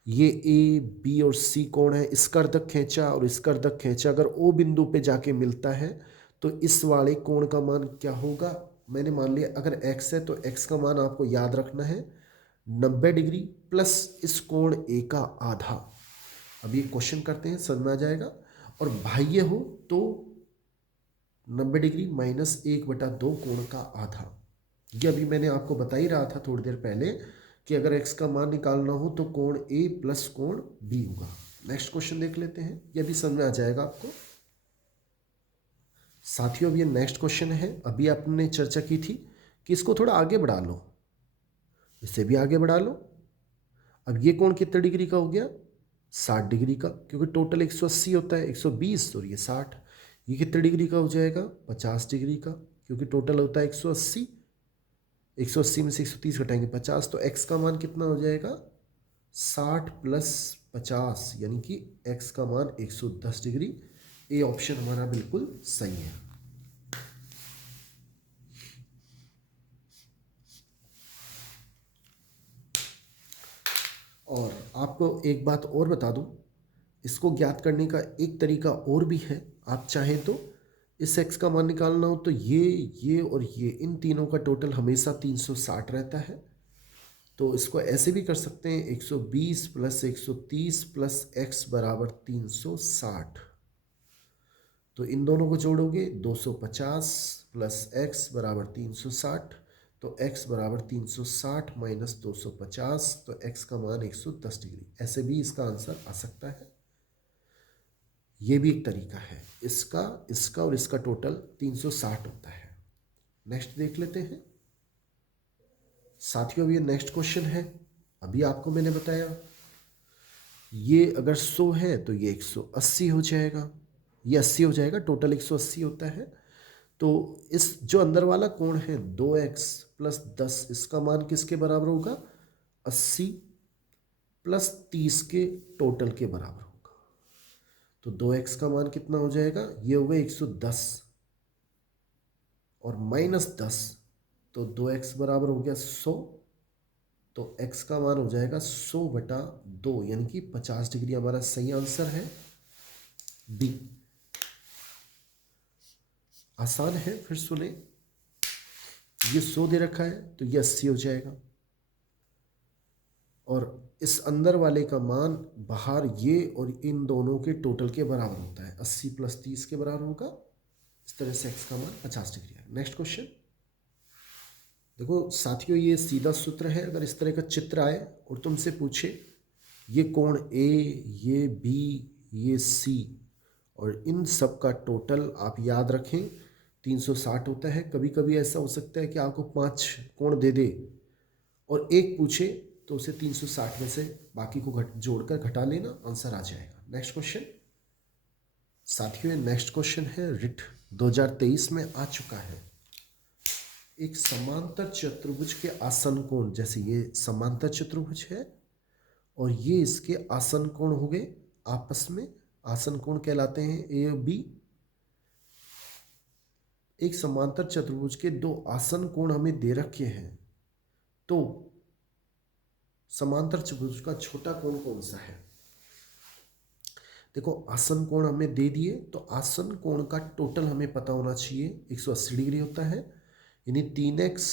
ये A B और C कोण है, इसका अर्धक खींचा और इसका अर्धक खींचा, अगर O बिंदु पे जाके मिलता है तो इस वाले कोण का मान क्या होगा। मैंने मान लिया अगर x है तो x का मान आपको याद रखना है 90 डिग्री प्लस इस कोण A का आधा। अब ये क्वेश्चन करते हैं, समझ में आ जाएगा। और बाह्य हो तो 90 डिग्री माइनस 1/2 कोण का आधा। ये अभी मैंने आपको बता ही रहा था थोड़ी देर पहले कि अगर x का मान निकालना हो तो कोण A प्लस कोण B होगा। नेक्स्ट क्वेश्चन देख लेते हैं, ये भी समझ में आ जाएगा आपको साथियों। अब ये नेक्स्ट क्वेश्चन है, अभी आपने चर्चा की थी कि इसको थोड़ा आगे बढ़ा लो, इसे भी आगे बढ़ा लो। अब ये कोण कितने डिग्री का हो गया, 60 डिग्री का, क्योंकि टोटल 180 होता है, 120 और ये 60, ये कितने डिग्री का हो जाएगा, 50 डिग्री का, क्योंकि टोटल होता है 180। 180 में से 130 घटाएंगे 50, तो x का मान कितना हो जाएगा 60 प्लस 50, यानी कि x का मान 110 डिग्री। ए ऑप्शन हमारा बिल्कुल सही है। और आपको एक बात और बता दूं, इसको ज्ञात करने का एक तरीका और भी है। आप चाहें तो इस x का मान निकालना हो तो ये और ये इन तीनों का टोटल हमेशा 360 रहता है, तो इसको ऐसे भी कर सकते हैं 120 प्लस 130 प्लस x बराबर 360। तो इन दोनों को जोड़ोगे 250 प्लस x बराबर 360, तो x बराबर 360 माइनस 250, तो x का मान 110 डिग्री। ऐसे भी इसका आंसर आ सकता है। ये भी एक तरीका है। इसका और इसका टोटल 360 होता है। नेक्स्ट देख लेते हैं साथियों। अब ये नेक्स्ट क्वेश्चन है। अभी आपको मैंने बताया ये अगर 100 है तो ये 180 हो जाएगा, ये 80 हो जाएगा, टोटल 180 होता है। तो इस जो अंदर वाला कोण है 2x प्लस 10, इसका मान किसके बराबर होगा 80 प्लस 30 के टोटल के बराबर होगा। तो 2x का मान कितना हो जाएगा, ये होगा 110 और माइनस 10, तो 2x बराबर हो गया 100, तो x का मान हो जाएगा 100/2, यानी कि 50 डिग्री हमारा सही आंसर है बी। आसान है, फिर सुने। ये 100 दे रखा है तो ये 80 हो जाएगा, और इस अंदर वाले का मान बाहर ये और इन दोनों के टोटल के बराबर होता है, 80 प्लस 30 के बराबर होगा। इस तरह से x का मान 50 डिग्री है। नेक्स्ट क्वेश्चन देखो साथियों, ये सीधा सूत्र है। अगर इस तरह का चित्र आए और तुमसे पूछे ये कोण A, ये B, ये C, और इन सब का टोटल आप याद रखें 360 होता है। कभी कभी ऐसा हो सकता है कि आपको 5 कोण दे दे और एक पूछे तो उसे 360 में से बाकी को जोड़कर घटा लेना, आंसर आ जाएगा। नेक्स्ट क्वेश्चन साथियों, नेक्स्ट क्वेश्चन है रिट 2023 में आ चुका है। एक समांतर चतुर्भुज के आसन कोण, जैसे ये समांतर चतुर्भुज है और ये इसके आसन कोण हो गए, आपस में आसन कोण कहलाते हैं ए और बी। एक समांतर चतुर्भुज के दो आसन कोण हमें दे रखे हैं, तो समांतर चतुर्भुज का छोटा कोण कौन सा है। देखो आसन कोण हमें दे दिए, तो आसन कोण का टोटल हमें पता होना चाहिए 180 डिग्री होता है, यानी 3x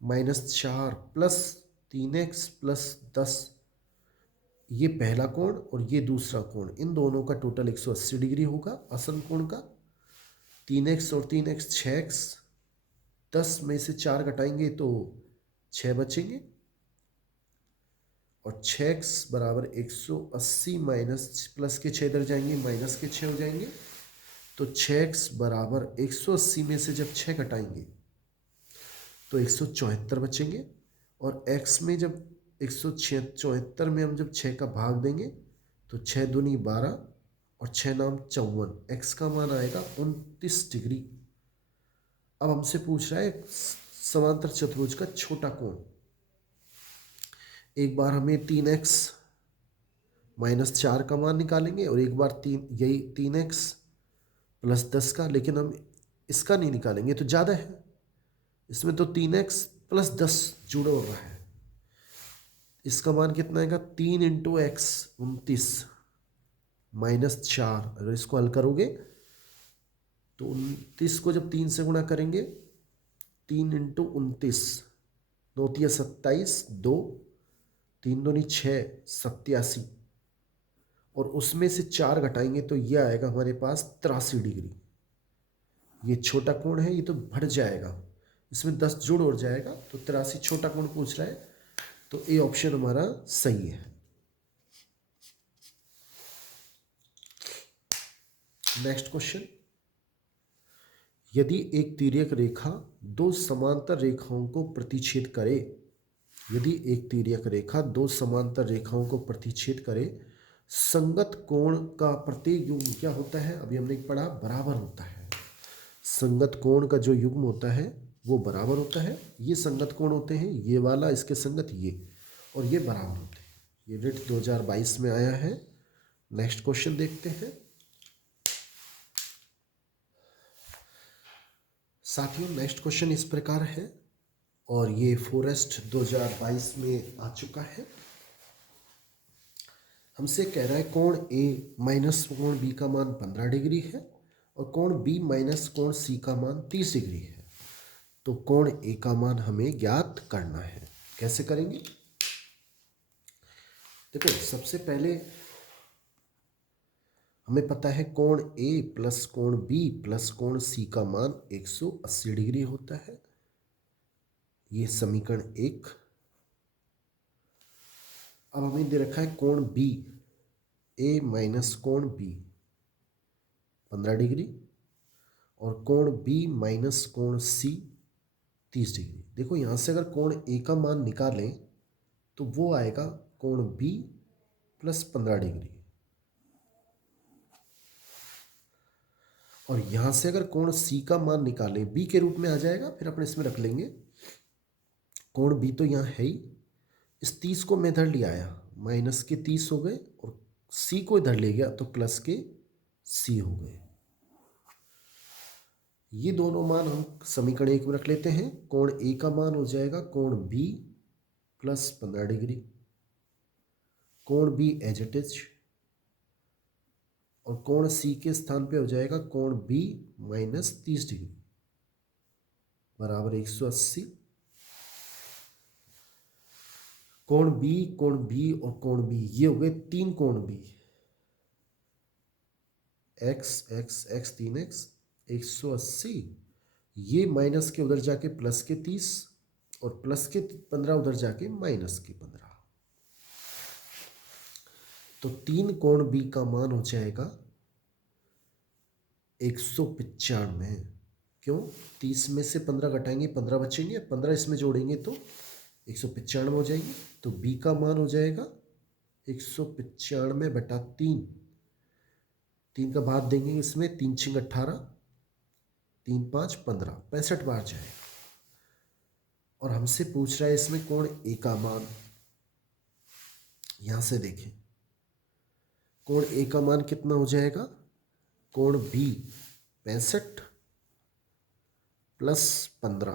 minus 4 plus 3x plus 10, ये पहला कोण और ये दूसरा कोण, इन दोनों का टोटल 180 डिग्री होगा आसन कोण का। 3x और 3x 6x, 10 में से 4 घटाएंगे तो 6 बचेंगे, और 6x बराबर 180 माइनस प्लस के 6 इधर जाएंगे, माइनस के 6 हो जाएंगे, तो 6x बराबर 180 में से जब 6 घटाएंगे तो 174 बचेंगे, और x में जब 174 में हम जब 6 का भाग देंगे तो 6 दूनी 12 और 6 नाम 54, x का मान आएगा 29 डिग्री। अब हमसे पूछ रहा है समांतर चतुर्भुज का छोटा कोण। एक बार हमें 3x माइनस 4 का मान निकालेंगे और एक बार यही 3x प्लस 10 का, लेकिन हम इसका नहीं निकालेंगे तो ज़्यादा है, इसमें तो 3x प्लस 10 जुड़ा हुआ है। इसका मान कितना आएगा 3 इंटू एक्स 29 माइनस 4, अगर इसको हल करोगे तो 29 को जब 3 से गुणा करेंगे, 3 इंटू 29, 9 × 27, 2, 3 दूनी 6, 87, और उसमें से 4 घटाएंगे तो ये आएगा हमारे पास 83 डिग्री। ये छोटा कोण है, ये तो बढ़ जाएगा, इसमें 10 जोड़ और जाएगा, तो 83 छोटा कोण पूछ रहा है, तो ए ऑप्शन हमारा सही है। नेक्स्ट क्वेश्चन, यदि एक तिर्यक रेखा दो समांतर रेखाओं को प्रतिच्छेद करे, यदि एक तिर्यक रेखा दो समांतर रेखाओं को प्रतिच्छेद करे, संगत कोण का प्रत्येक योग क्या होता है, अभी हमने पढ़ा बराबर होता है। संगत कोण का जो युग्म होता है वो बराबर होता है। ये संगत कोण होते हैं, ये वाला इसके संगत ये, और ये बराबर होते हैं। ये रिट 2022 में आया है। नेक्स्ट क्वेश्चन देखते हैं। साथियों नेक्स्ट क्वेश्चन इस प्रकार है, और ये फॉरेस्ट 2022 में आ चुका है। हमसे कह रहा है कोण ए माइनस कोण बी का मान 15 डिग्री है और कोण बी माइनस कोण सी का मान 30 डिग्री है। तो कोण ए का मान हमें ज्ञात करना है। कैसे करेंगे? देखो सबसे पहले हमें पता है कोण ए प्लस कोण बी प्लस कोण सी का मान 180 डिग्री होता है। ये समीकरण 1। अब हमें दे रखा है कोण बी, ए माइनस कोण बी 15 डिग्री और कोण बी माइनस कोण सी 30 डिग्री। देखो यहाँ से अगर कोण ए का मान निकालें तो वो आएगा कोण बी प्लस 15 डिग्री, और यहाँ से अगर कोण सी का मान निकालें बी के रूप में आ जाएगा, फिर अपन इसमें रख लेंगे कोण बी तो यहाँ है ही, इस 30 को मैं इधर ले आया, माइनस के 30 हो गए, और सी को इधर ले गया तो प्लस के सी हो गए। ये दोनों मान हम समीकरण 1 में रख लेते हैं। कोण ए का मान हो जाएगा कोण बी प्लस 15 डिग्री, कोण बी एज इट इज, और कोण सी के स्थान पे हो जाएगा कोण बी माइनस 30 डिग्री बराबर 180। कोण बी और कोण बी ये हो गए 3 कोण B, x x x 3x 180। ये माइनस के उधर जाके प्लस के 30 और प्लस के 15 उधर जाके माइनस के 15, तो 3 कोण बी का मान हो जाएगा 195। क्यों? 30 में से 15 घटाएंगे 15 बचेंगे, 15 इसमें जोड़ेंगे तो 195 हो जाएंगे। तो बी का मान हो जाएगा 195/3। 3 का भाग देंगे इसमें, 3 6 18, 3 5 15, 65 बार जाएगा। और हमसे पूछ रहा है इसमें कोण ए का मान। यहां से देखें कोण ए का मान कितना हो जाएगा, कोण बी 65 प्लस 15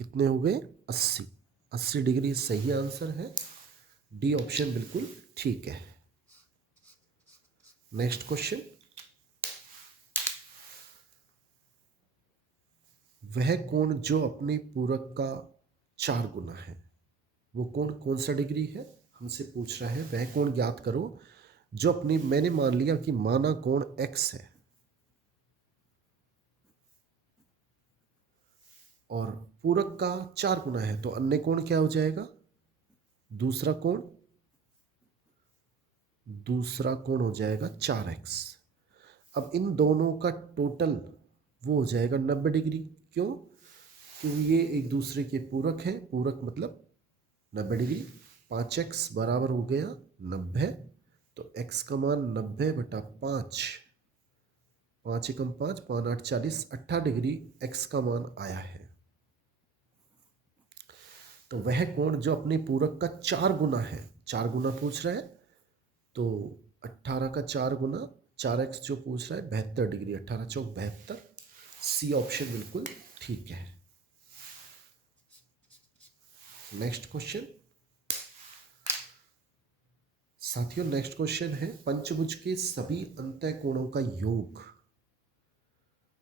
कितने हो गए 80। 80 डिग्री सही आंसर है। डी ऑप्शन बिल्कुल ठीक है। नेक्स्ट क्वेश्चन, वह कोण जो अपने पूरक का 4 गुना है वो कोण कौन सा डिग्री है? हमसे पूछ रहा है वह कोण ज्ञात करो जो अपनी, मैंने मान लिया कि माना कोण x है और पूरक का 4 गुना है, तो अन्य कोण क्या हो जाएगा? दूसरा कोण हो जाएगा 4x। अब इन दोनों का टोटल वो हो जाएगा 90 डिग्री। क्यों? क्योंकि ये एक दूसरे के पूरक है, पूरक मतलब 90 डिग्री। 5x बराबर हो गया 90, तो x का मान 90/5, 5 एकम 5, 5 8 40, 18 डिग्री x का मान आया है। तो वह कोण जो अपने पूरक का 4 गुना है, 4 गुना पूछ रहा है, तो 18 का 4 गुना 4x जो पूछ रहा है 72 डिग्री, 18 चौक 72। सी ऑप्शन बिल्कुल ठीक है। नेक्स्ट क्वेश्चन साथियों, नेक्स्ट क्वेश्चन है पंचभुज के सभी अंतः कोणों का योग।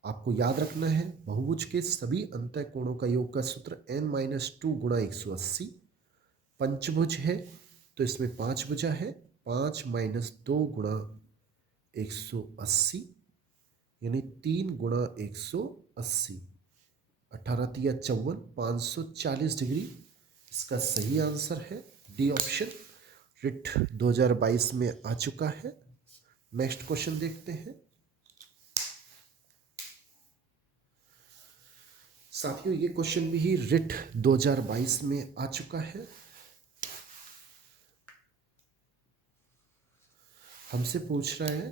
आपको याद रखना है बहुभुज के सभी अंतः कोणों का योग का सूत्र n-2 गुणा 180। पंचभुज है तो इसमें 5 भुजा है, 5 - 2 गुणा 180 यानी 3 गुणा 180, 18 × 54, 540 डिग्री इसका सही आंसर है। डी ऑप्शन रिट 2022 में आ चुका है। नेक्स्ट क्वेश्चन देखते हैं साथियों, ये क्वेश्चन भी रिट 2022 में आ चुका है। हमसे पूछ रहा है,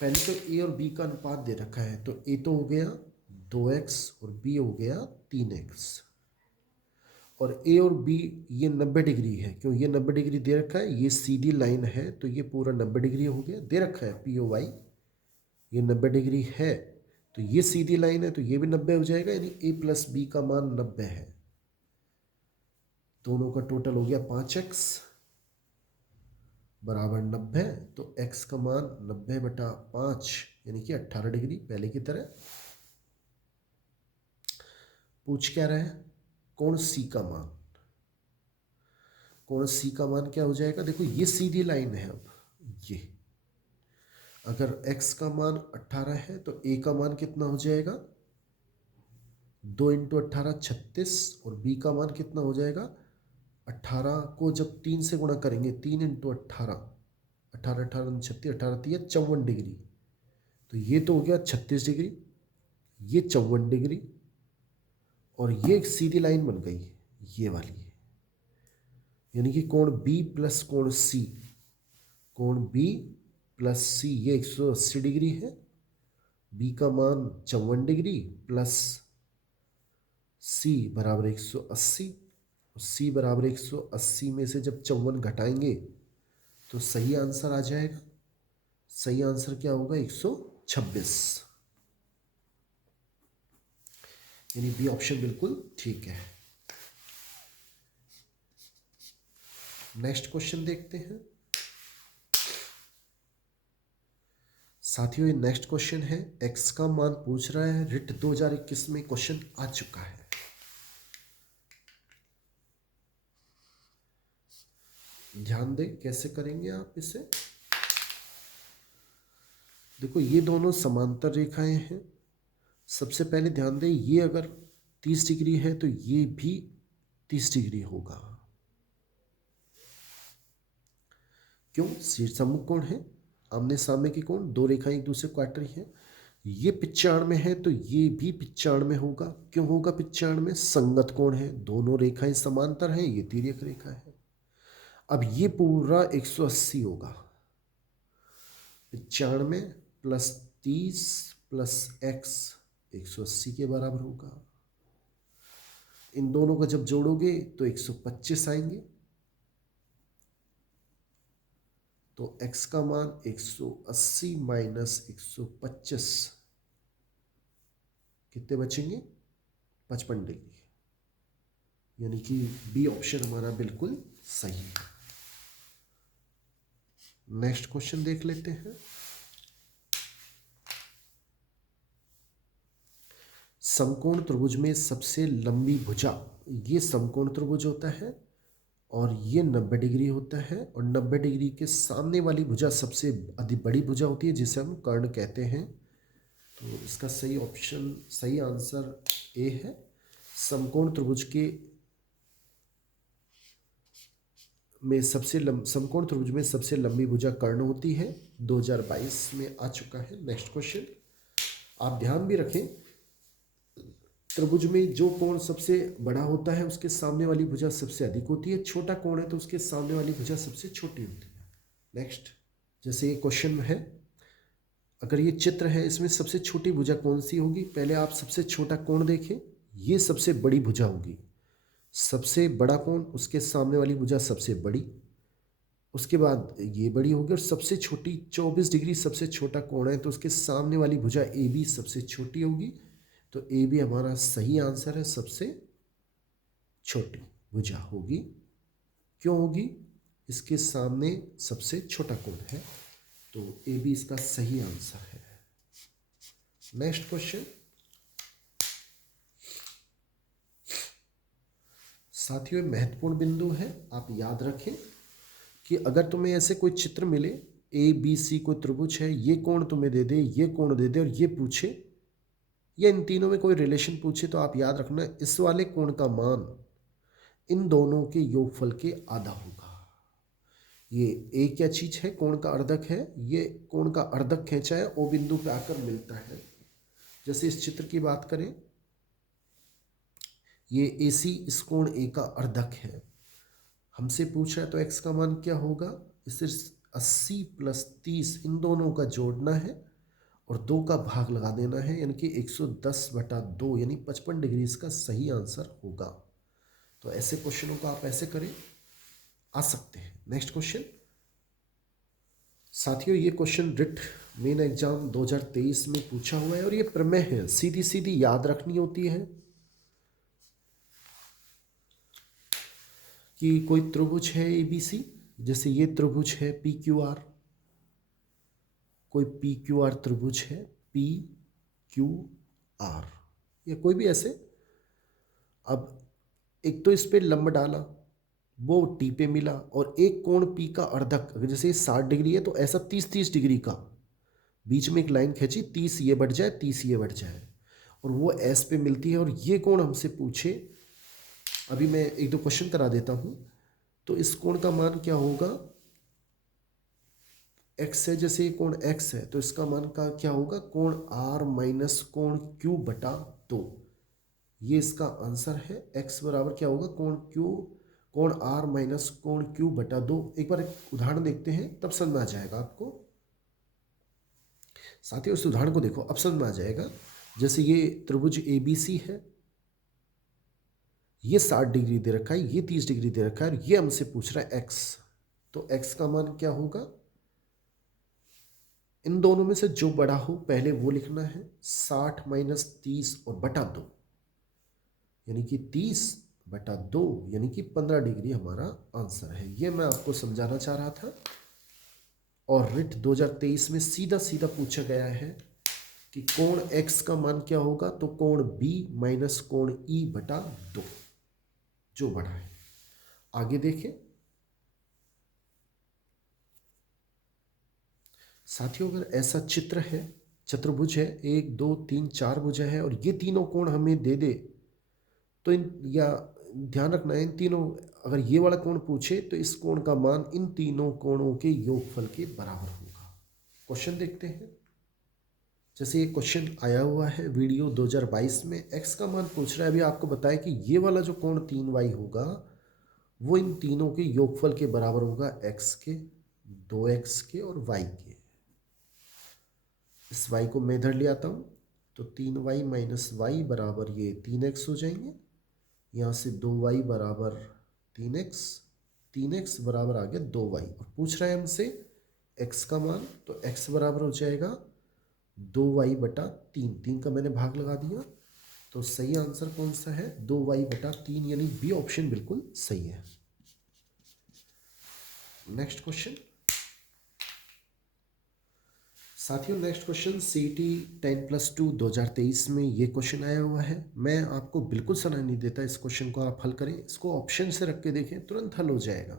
पहले तो ए और बी का अनुपात दे रखा है, तो ए तो हो गया 2x और b हो गया 3x। और a और b ये 90 डिग्री है, क्यों ये 90 डिग्री दे रखा है, ये सीधी लाइन है तो ये पूरा 90 डिग्री हो गया, दे रखा है पी ओ वाई, ये 90 डिग्री है तो ये सीधी लाइन है तो ये भी 90 हो जाएगा, यानी a प्लस बी का मान 90 है। दोनों का टोटल हो गया 5x बराबर 90, तो x का मान 90/5 यानी कि 18 डिग्री, पहले की तरह। पूछ क्या रहा है, कोण C का मान। कोण C का मान क्या हो जाएगा, देखो ये सीधी लाइन है, अब ये अगर x का मान 18 है तो a का मान कितना हो जाएगा, 2 × 18 36, और b का मान कितना हो जाएगा, 18 को जब 3 से गुणा करेंगे, 3 × 18, 18 18 36, 18 3 54 डिग्री, तो ये तो हो गया 36 डिग्री, ये 54 डिग्री, और ये एक सीधी लाइन बन गई ये वाली, यानी कि कोण B प्लस कोण C, कोण B प्लस C ये 180 डिग्री है, B का मान 54 डिग्री प्लस C बराबर 180, C बराबर 180 में से जब 54 घटाएंगे तो सही आंसर आ जाएगा। सही आंसर क्या होगा, 126, यानी बी ऑप्शन बिल्कुल ठीक है। नेक्स्ट क्वेश्चन देखते हैं साथियों, ये नेक्स्ट क्वेश्चन है, x का मान पूछ रहा है, रिट 2021 में क्वेश्चन आ चुका है। ध्यान दें कैसे करेंगे आप इसे। देखो ये दोनों समांतर रेखाएं हैं, सबसे पहले ध्यान दें ये अगर 30 डिग्री है तो ये भी 30 डिग्री होगा, क्यों, शीर्षसम्मुख कोण है, आमने सामने के कोण, दो रेखाएं एक दूसरे को काट रही हैं। ये 95 है तो ये भी 95 होगा, क्यों होगा 95, संगत कोण है, दोनों रेखाएं समांतर हैं, ये तिर्यक रेखा है। अब ये पूरा 180 होगा, 95 प्लस 30 प्लस x 180 के बराबर होगा। इन दोनों को जब जोड़ोगे तो 125 आएंगे, तो x का मान 180 माइनस 125 कितने बचेंगे, 55 डिग्री, यानी कि बी ऑप्शन हमारा बिल्कुल सही है। नेक्स्ट क्वेश्चन देख लेते हैं। समकोण त्रिभुज में सबसे लंबी भुजा, ये समकोण त्रिभुज होता है और ये 90 डिग्री होता है, और 90 डिग्री के सामने वाली भुजा सबसे अधिक बड़ी भुजा होती है जिसे हम कर्ण कहते हैं। तो इसका सही ऑप्शन, सही आंसर ए है। समकोण त्रिभुज समकोण त्रिभुज में सबसे लंबी भुजा कर्ण होती है, 2022 में आ चुका है। नेक्स्ट क्वेश्चन, आप ध्यान भी रखें, त्रिभुज में जो कोण सबसे बड़ा होता है उसके सामने वाली भुजा सबसे अधिक होती है, छोटा कोण है तो उसके सामने वाली भुजा सबसे छोटी होती है। नेक्स्ट, जैसे ये क्वेश्चन है, अगर ये चित्र है, इसमें सबसे छोटी भुजा कौन सी होगी, पहले आप सबसे छोटा कोण देखें, ये सबसे बड़ी भुजा होगी, सबसे बड़ा कोण, उसके सामने वाली भुजा सबसे बड़ी, उसके बाद ये बड़ी होगी, और सबसे छोटी 24 डिग्री सबसे छोटा कोण है तो उसके सामने वाली भुजा ए बी सबसे छोटी होगी, तो ए बी हमारा सही आंसर है, सबसे छोटी भुजा होगी। क्यों होगी, इसके सामने सबसे छोटा कोण है, तो ए बी इसका सही आंसर है। नेक्स्ट क्वेश्चन, साथियों महत्वपूर्ण बिंदु है, आप याद रखें कि अगर तुम्हें ऐसे कोई चित्र मिले, ए बी सी कोई त्रिभुज है, ये कोण तुम्हें दे दे, ये कोण दे दे और ये पूछे, या इन तीनों में कोई रिलेशन पूछे, तो आप याद रखना इस वाले कोण का मान इन दोनों के योगफल के आधा होगा। ये ए क्या चीज है, कोण का अर्धक है, ये कोण का अर्धक खींचा है, ओ बिंदु पे आकर मिलता है। जैसे इस चित्र की बात करें, ये AC इस कोण ए का अर्धक है, हमसे पूछा है तो x का मान क्या होगा, इसे 80 + 30 इन दोनों का जोड़ना है और 2 का भाग लगा देना है, यानी कि 110/2 यानी 55 डिग्री इसका सही आंसर होगा। तो ऐसे क्वेश्चनों को आप ऐसे करें, आ सकते हैं। नेक्स्ट क्वेश्चन साथियों, ये क्वेश्चन रिट मेन एग्जाम 2023 में पूछा हुआ है और ये प्रमेय है, सीधी सीधी याद रखनी होती है कि कोई त्रिभुज है ABC, जैसे ये त्रिभुज है PQR, कोई PQR त्रिभुज है PQR या कोई भी ऐसे। अब एक तो इस पे लंब डाला, वो T पे मिला, और एक कोण P का अर्धक, अगर जैसे 60 डिग्री है तो ऐसा 30-30 डिग्री का बीच में एक लाइन खींची, 30 ये बढ़ जाए, 30 ये बढ़ जाए, और वो S पे मिलती है। और ये कोण हमसे पूछे, अभी मैं एक दो क्वेश्चन करा देता हूँ। तो इस कोण का मान क्या होगा, x है, जैसे ये कोण x है तो इसका मान का क्या होगा, कोण R माइनस कोण Q बटा 2। ये इसका आंसर है। x बराबर क्या होगा, कोण R माइनस कोण Q बटा 2। एक बार एक उदाहरण देखते हैं, तब समझ में आ जाएगा आपको। साथियों इस उदाहरण को देखो, अब समझ में आ जाएगा। जैसे ये त्रिभुज ABC है, ये 60 डिग्री दे रखा है, ये 30 डिग्री दे रखा है, और ये हमसे पूछ रहा है x। तो x का मान क्या होगा, इन दोनों में से जो बड़ा हो पहले वो लिखना है। 60 माइनस 30 और बटा 2 यानी कि 30/2 यानी कि 15 डिग्री हमारा आंसर है। ये मैं आपको समझाना चाह रहा था। और रिट 2023 में सीधा सीधा पूछा गया है कि कोण x का मान क्या होगा, तो कोण B माइनस कोण E बटा 2 जो बड़ा है। आगे देखें साथियों, अगर ऐसा चित्र है, चतुर्भुज है, 1 2 3 4 भुजा है, और ये तीनों कोण हमें दे दे तो या ध्यान रखना है, इन तीनों, अगर ये वाला कोण पूछे तो इस कोण का मान इन तीनों कोणों के योगफल के बराबर होगा। क्वेश्चन देखते हैं। जैसे ये क्वेश्चन आया हुआ है वीडियो 2022 में, x का मान पूछ रहा है। अभी आपको बताया कि ये वाला जो कोण 3y होगा वो इन तीनों के योगफल के बराबर होगा, x के, 2x के और y के। इस y को मैं इधर ले आता हूँ, तो 3y माइनस वाई बराबर ये 3x हो जाएंगे। यहाँ से 2y बराबर 3x, 3x बराबर आ गया 2y, और पूछ रहा है हमसे x का मान, तो x बराबर हो जाएगा 2y बटा 3। 3 का मैंने भाग लगा दिया, तो सही आंसर कौन सा है, 2y बटा 3, यानी बी ऑप्शन बिल्कुल सही है। नेक्स्ट क्वेश्चन साथियों, नेक्स्ट क्वेश्चन CET 10+2 2023 में ये क्वेश्चन आया हुआ है। मैं आपको बिल्कुल सलाह नहीं देता इस क्वेश्चन को आप हल करें, इसको ऑप्शन से रख के देखें, तुरंत हल हो जाएगा।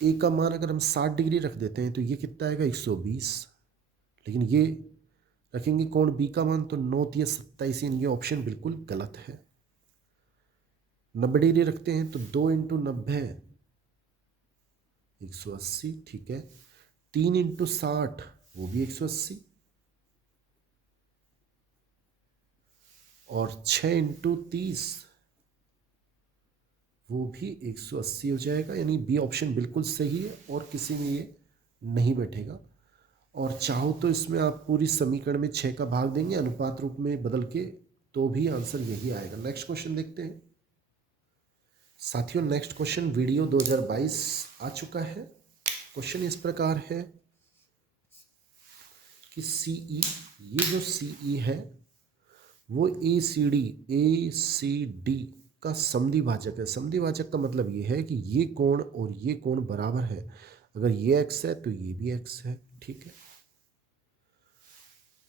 ए का मान अगर हम 60 डिग्री रख देते हैं तो ये कितना आएगा, 120। लेकिन ये रखेंगे कोण बी का मान तो 9 या 27, ये ऑप्शन बिल्कुल गलत है। 90 डिग्री रखते हैं तो 2 इंटू 90 180, ठीक है। 3 इंटू 60 वो भी 180, और 6 इंटू 30 वो भी 180 हो जाएगा, यानी बी ऑप्शन बिल्कुल सही है और किसी में ये नहीं बैठेगा। और चाहो तो इसमें आप पूरी समीकरण में 6 का भाग देंगे अनुपात रूप में बदल के, तो भी आंसर यही आएगा। नेक्स्ट क्वेश्चन देखते हैं साथियों। नेक्स्ट क्वेश्चन वीडियो 2022 आ चुका है। क्वेश्चन इस प्रकार है कि CE, ये जो CE है वो ACD का समद्विभाजक है। समद्विभाजक का मतलब ये है कि ये कोण और ये कोण बराबर है। अगर ये x है तो ये भी x है, ठीक है।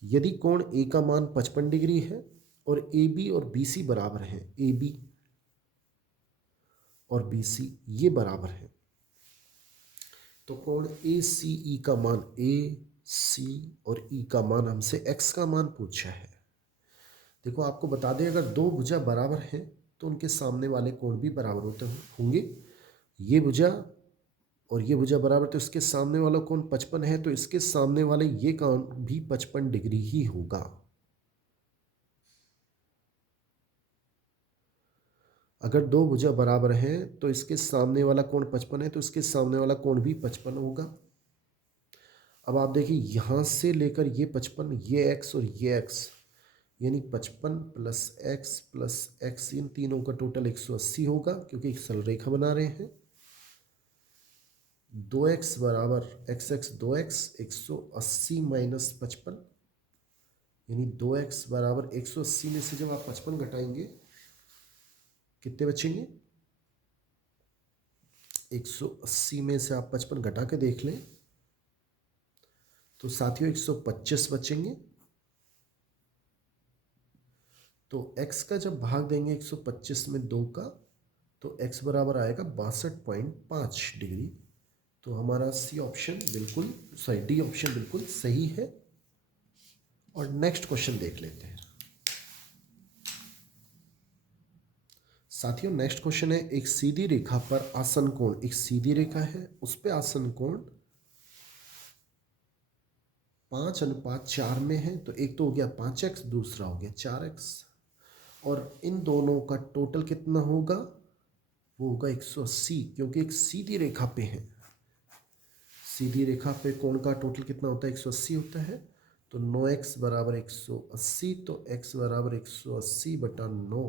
यदि कोण A का मान 55 डिग्री है और AB और BC बराबर है, AB और BC ये बराबर है, तो कोण ACE का मान, AC और E का मान, हमसे x का मान पूछा है। देखो आपको बता दें, अगर दो भुजा बराबर हैं तो उनके सामने वाले कोण भी बराबर होते होंगे। ये भुजा और ये भुजा बराबर, तो इसके सामने वाला कोण 55 है, तो इसके सामने वाले ये कोण भी 55 डिग्री ही होगा। अगर दो भुजा बराबर हैं तो इसके सामने वाला कोण 55 है, तो इसके सामने वाला कोण भी 55 होगा। अब आप देखिए यहाँ से लेकर ये 55, ये x और ये x, यानी 55 प्लस x इन तीनों का टोटल 180 होगा, क्योंकि एक सरल रेखा बना रहे हैं। 2x बराबर x 2x, 180 माइनस 55, यानी 2x बराबर 180 में से जब आप 55 घटाएंगे कितने बचेंगे? 180 में से आप 55 घटा के देख लें तो साथियों 125 बचेंगे। तो x का जब भाग देंगे 125 में 2 का, तो x बराबर आएगा 62.5 डिग्री। तो हमारा डी ऑप्शन बिल्कुल सही है। और नेक्स्ट क्वेश्चन देख लेते हैं साथियों। नेक्स्ट क्वेश्चन है, एक सीधी रेखा पर आसन कोण, एक सीधी रेखा है उस पे आसन कोण 5:4 में है। तो एक तो हो गया 5x, दूसरा हो गया 4x, और इन दोनों का टोटल कितना होगा? वो होगा 180, क्योंकि एक सीधी रेखा पे है। सीधी रेखा पे कोण का टोटल कितना होता है? 180 होता है। तो 9x बराबर 180, तो x बराबर 180 बटा 9,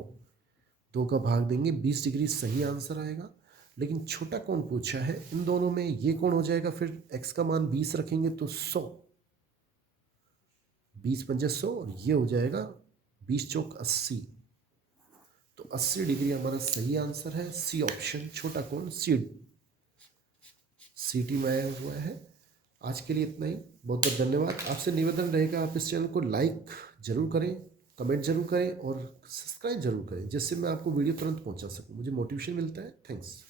2 का भाग देंगे 20 डिग्री सही आंसर आएगा। लेकिन छोटा कोण पूछा है, इन दोनों में ये कोण हो जाएगा, फिर x का मान 20 रखेंगे तो 100, 20 पंजे 100, और ये हो जाएगा 20 चौक 80। तो 80 डिग्री हमारा सही आंसर है, सी ऑप्शन, छोटा कोण सीटी में आया हुआ है। आज के लिए इतना ही, बहुत बहुत धन्यवाद। आपसे निवेदन रहेगा आप इस चैनल को लाइक जरूर करें, कमेंट जरूर करें और सब्सक्राइब जरूर करें, जिससे मैं आपको वीडियो तुरंत पहुंचा सकूं, मुझे मोटिवेशन मिलता है। थैंक्स।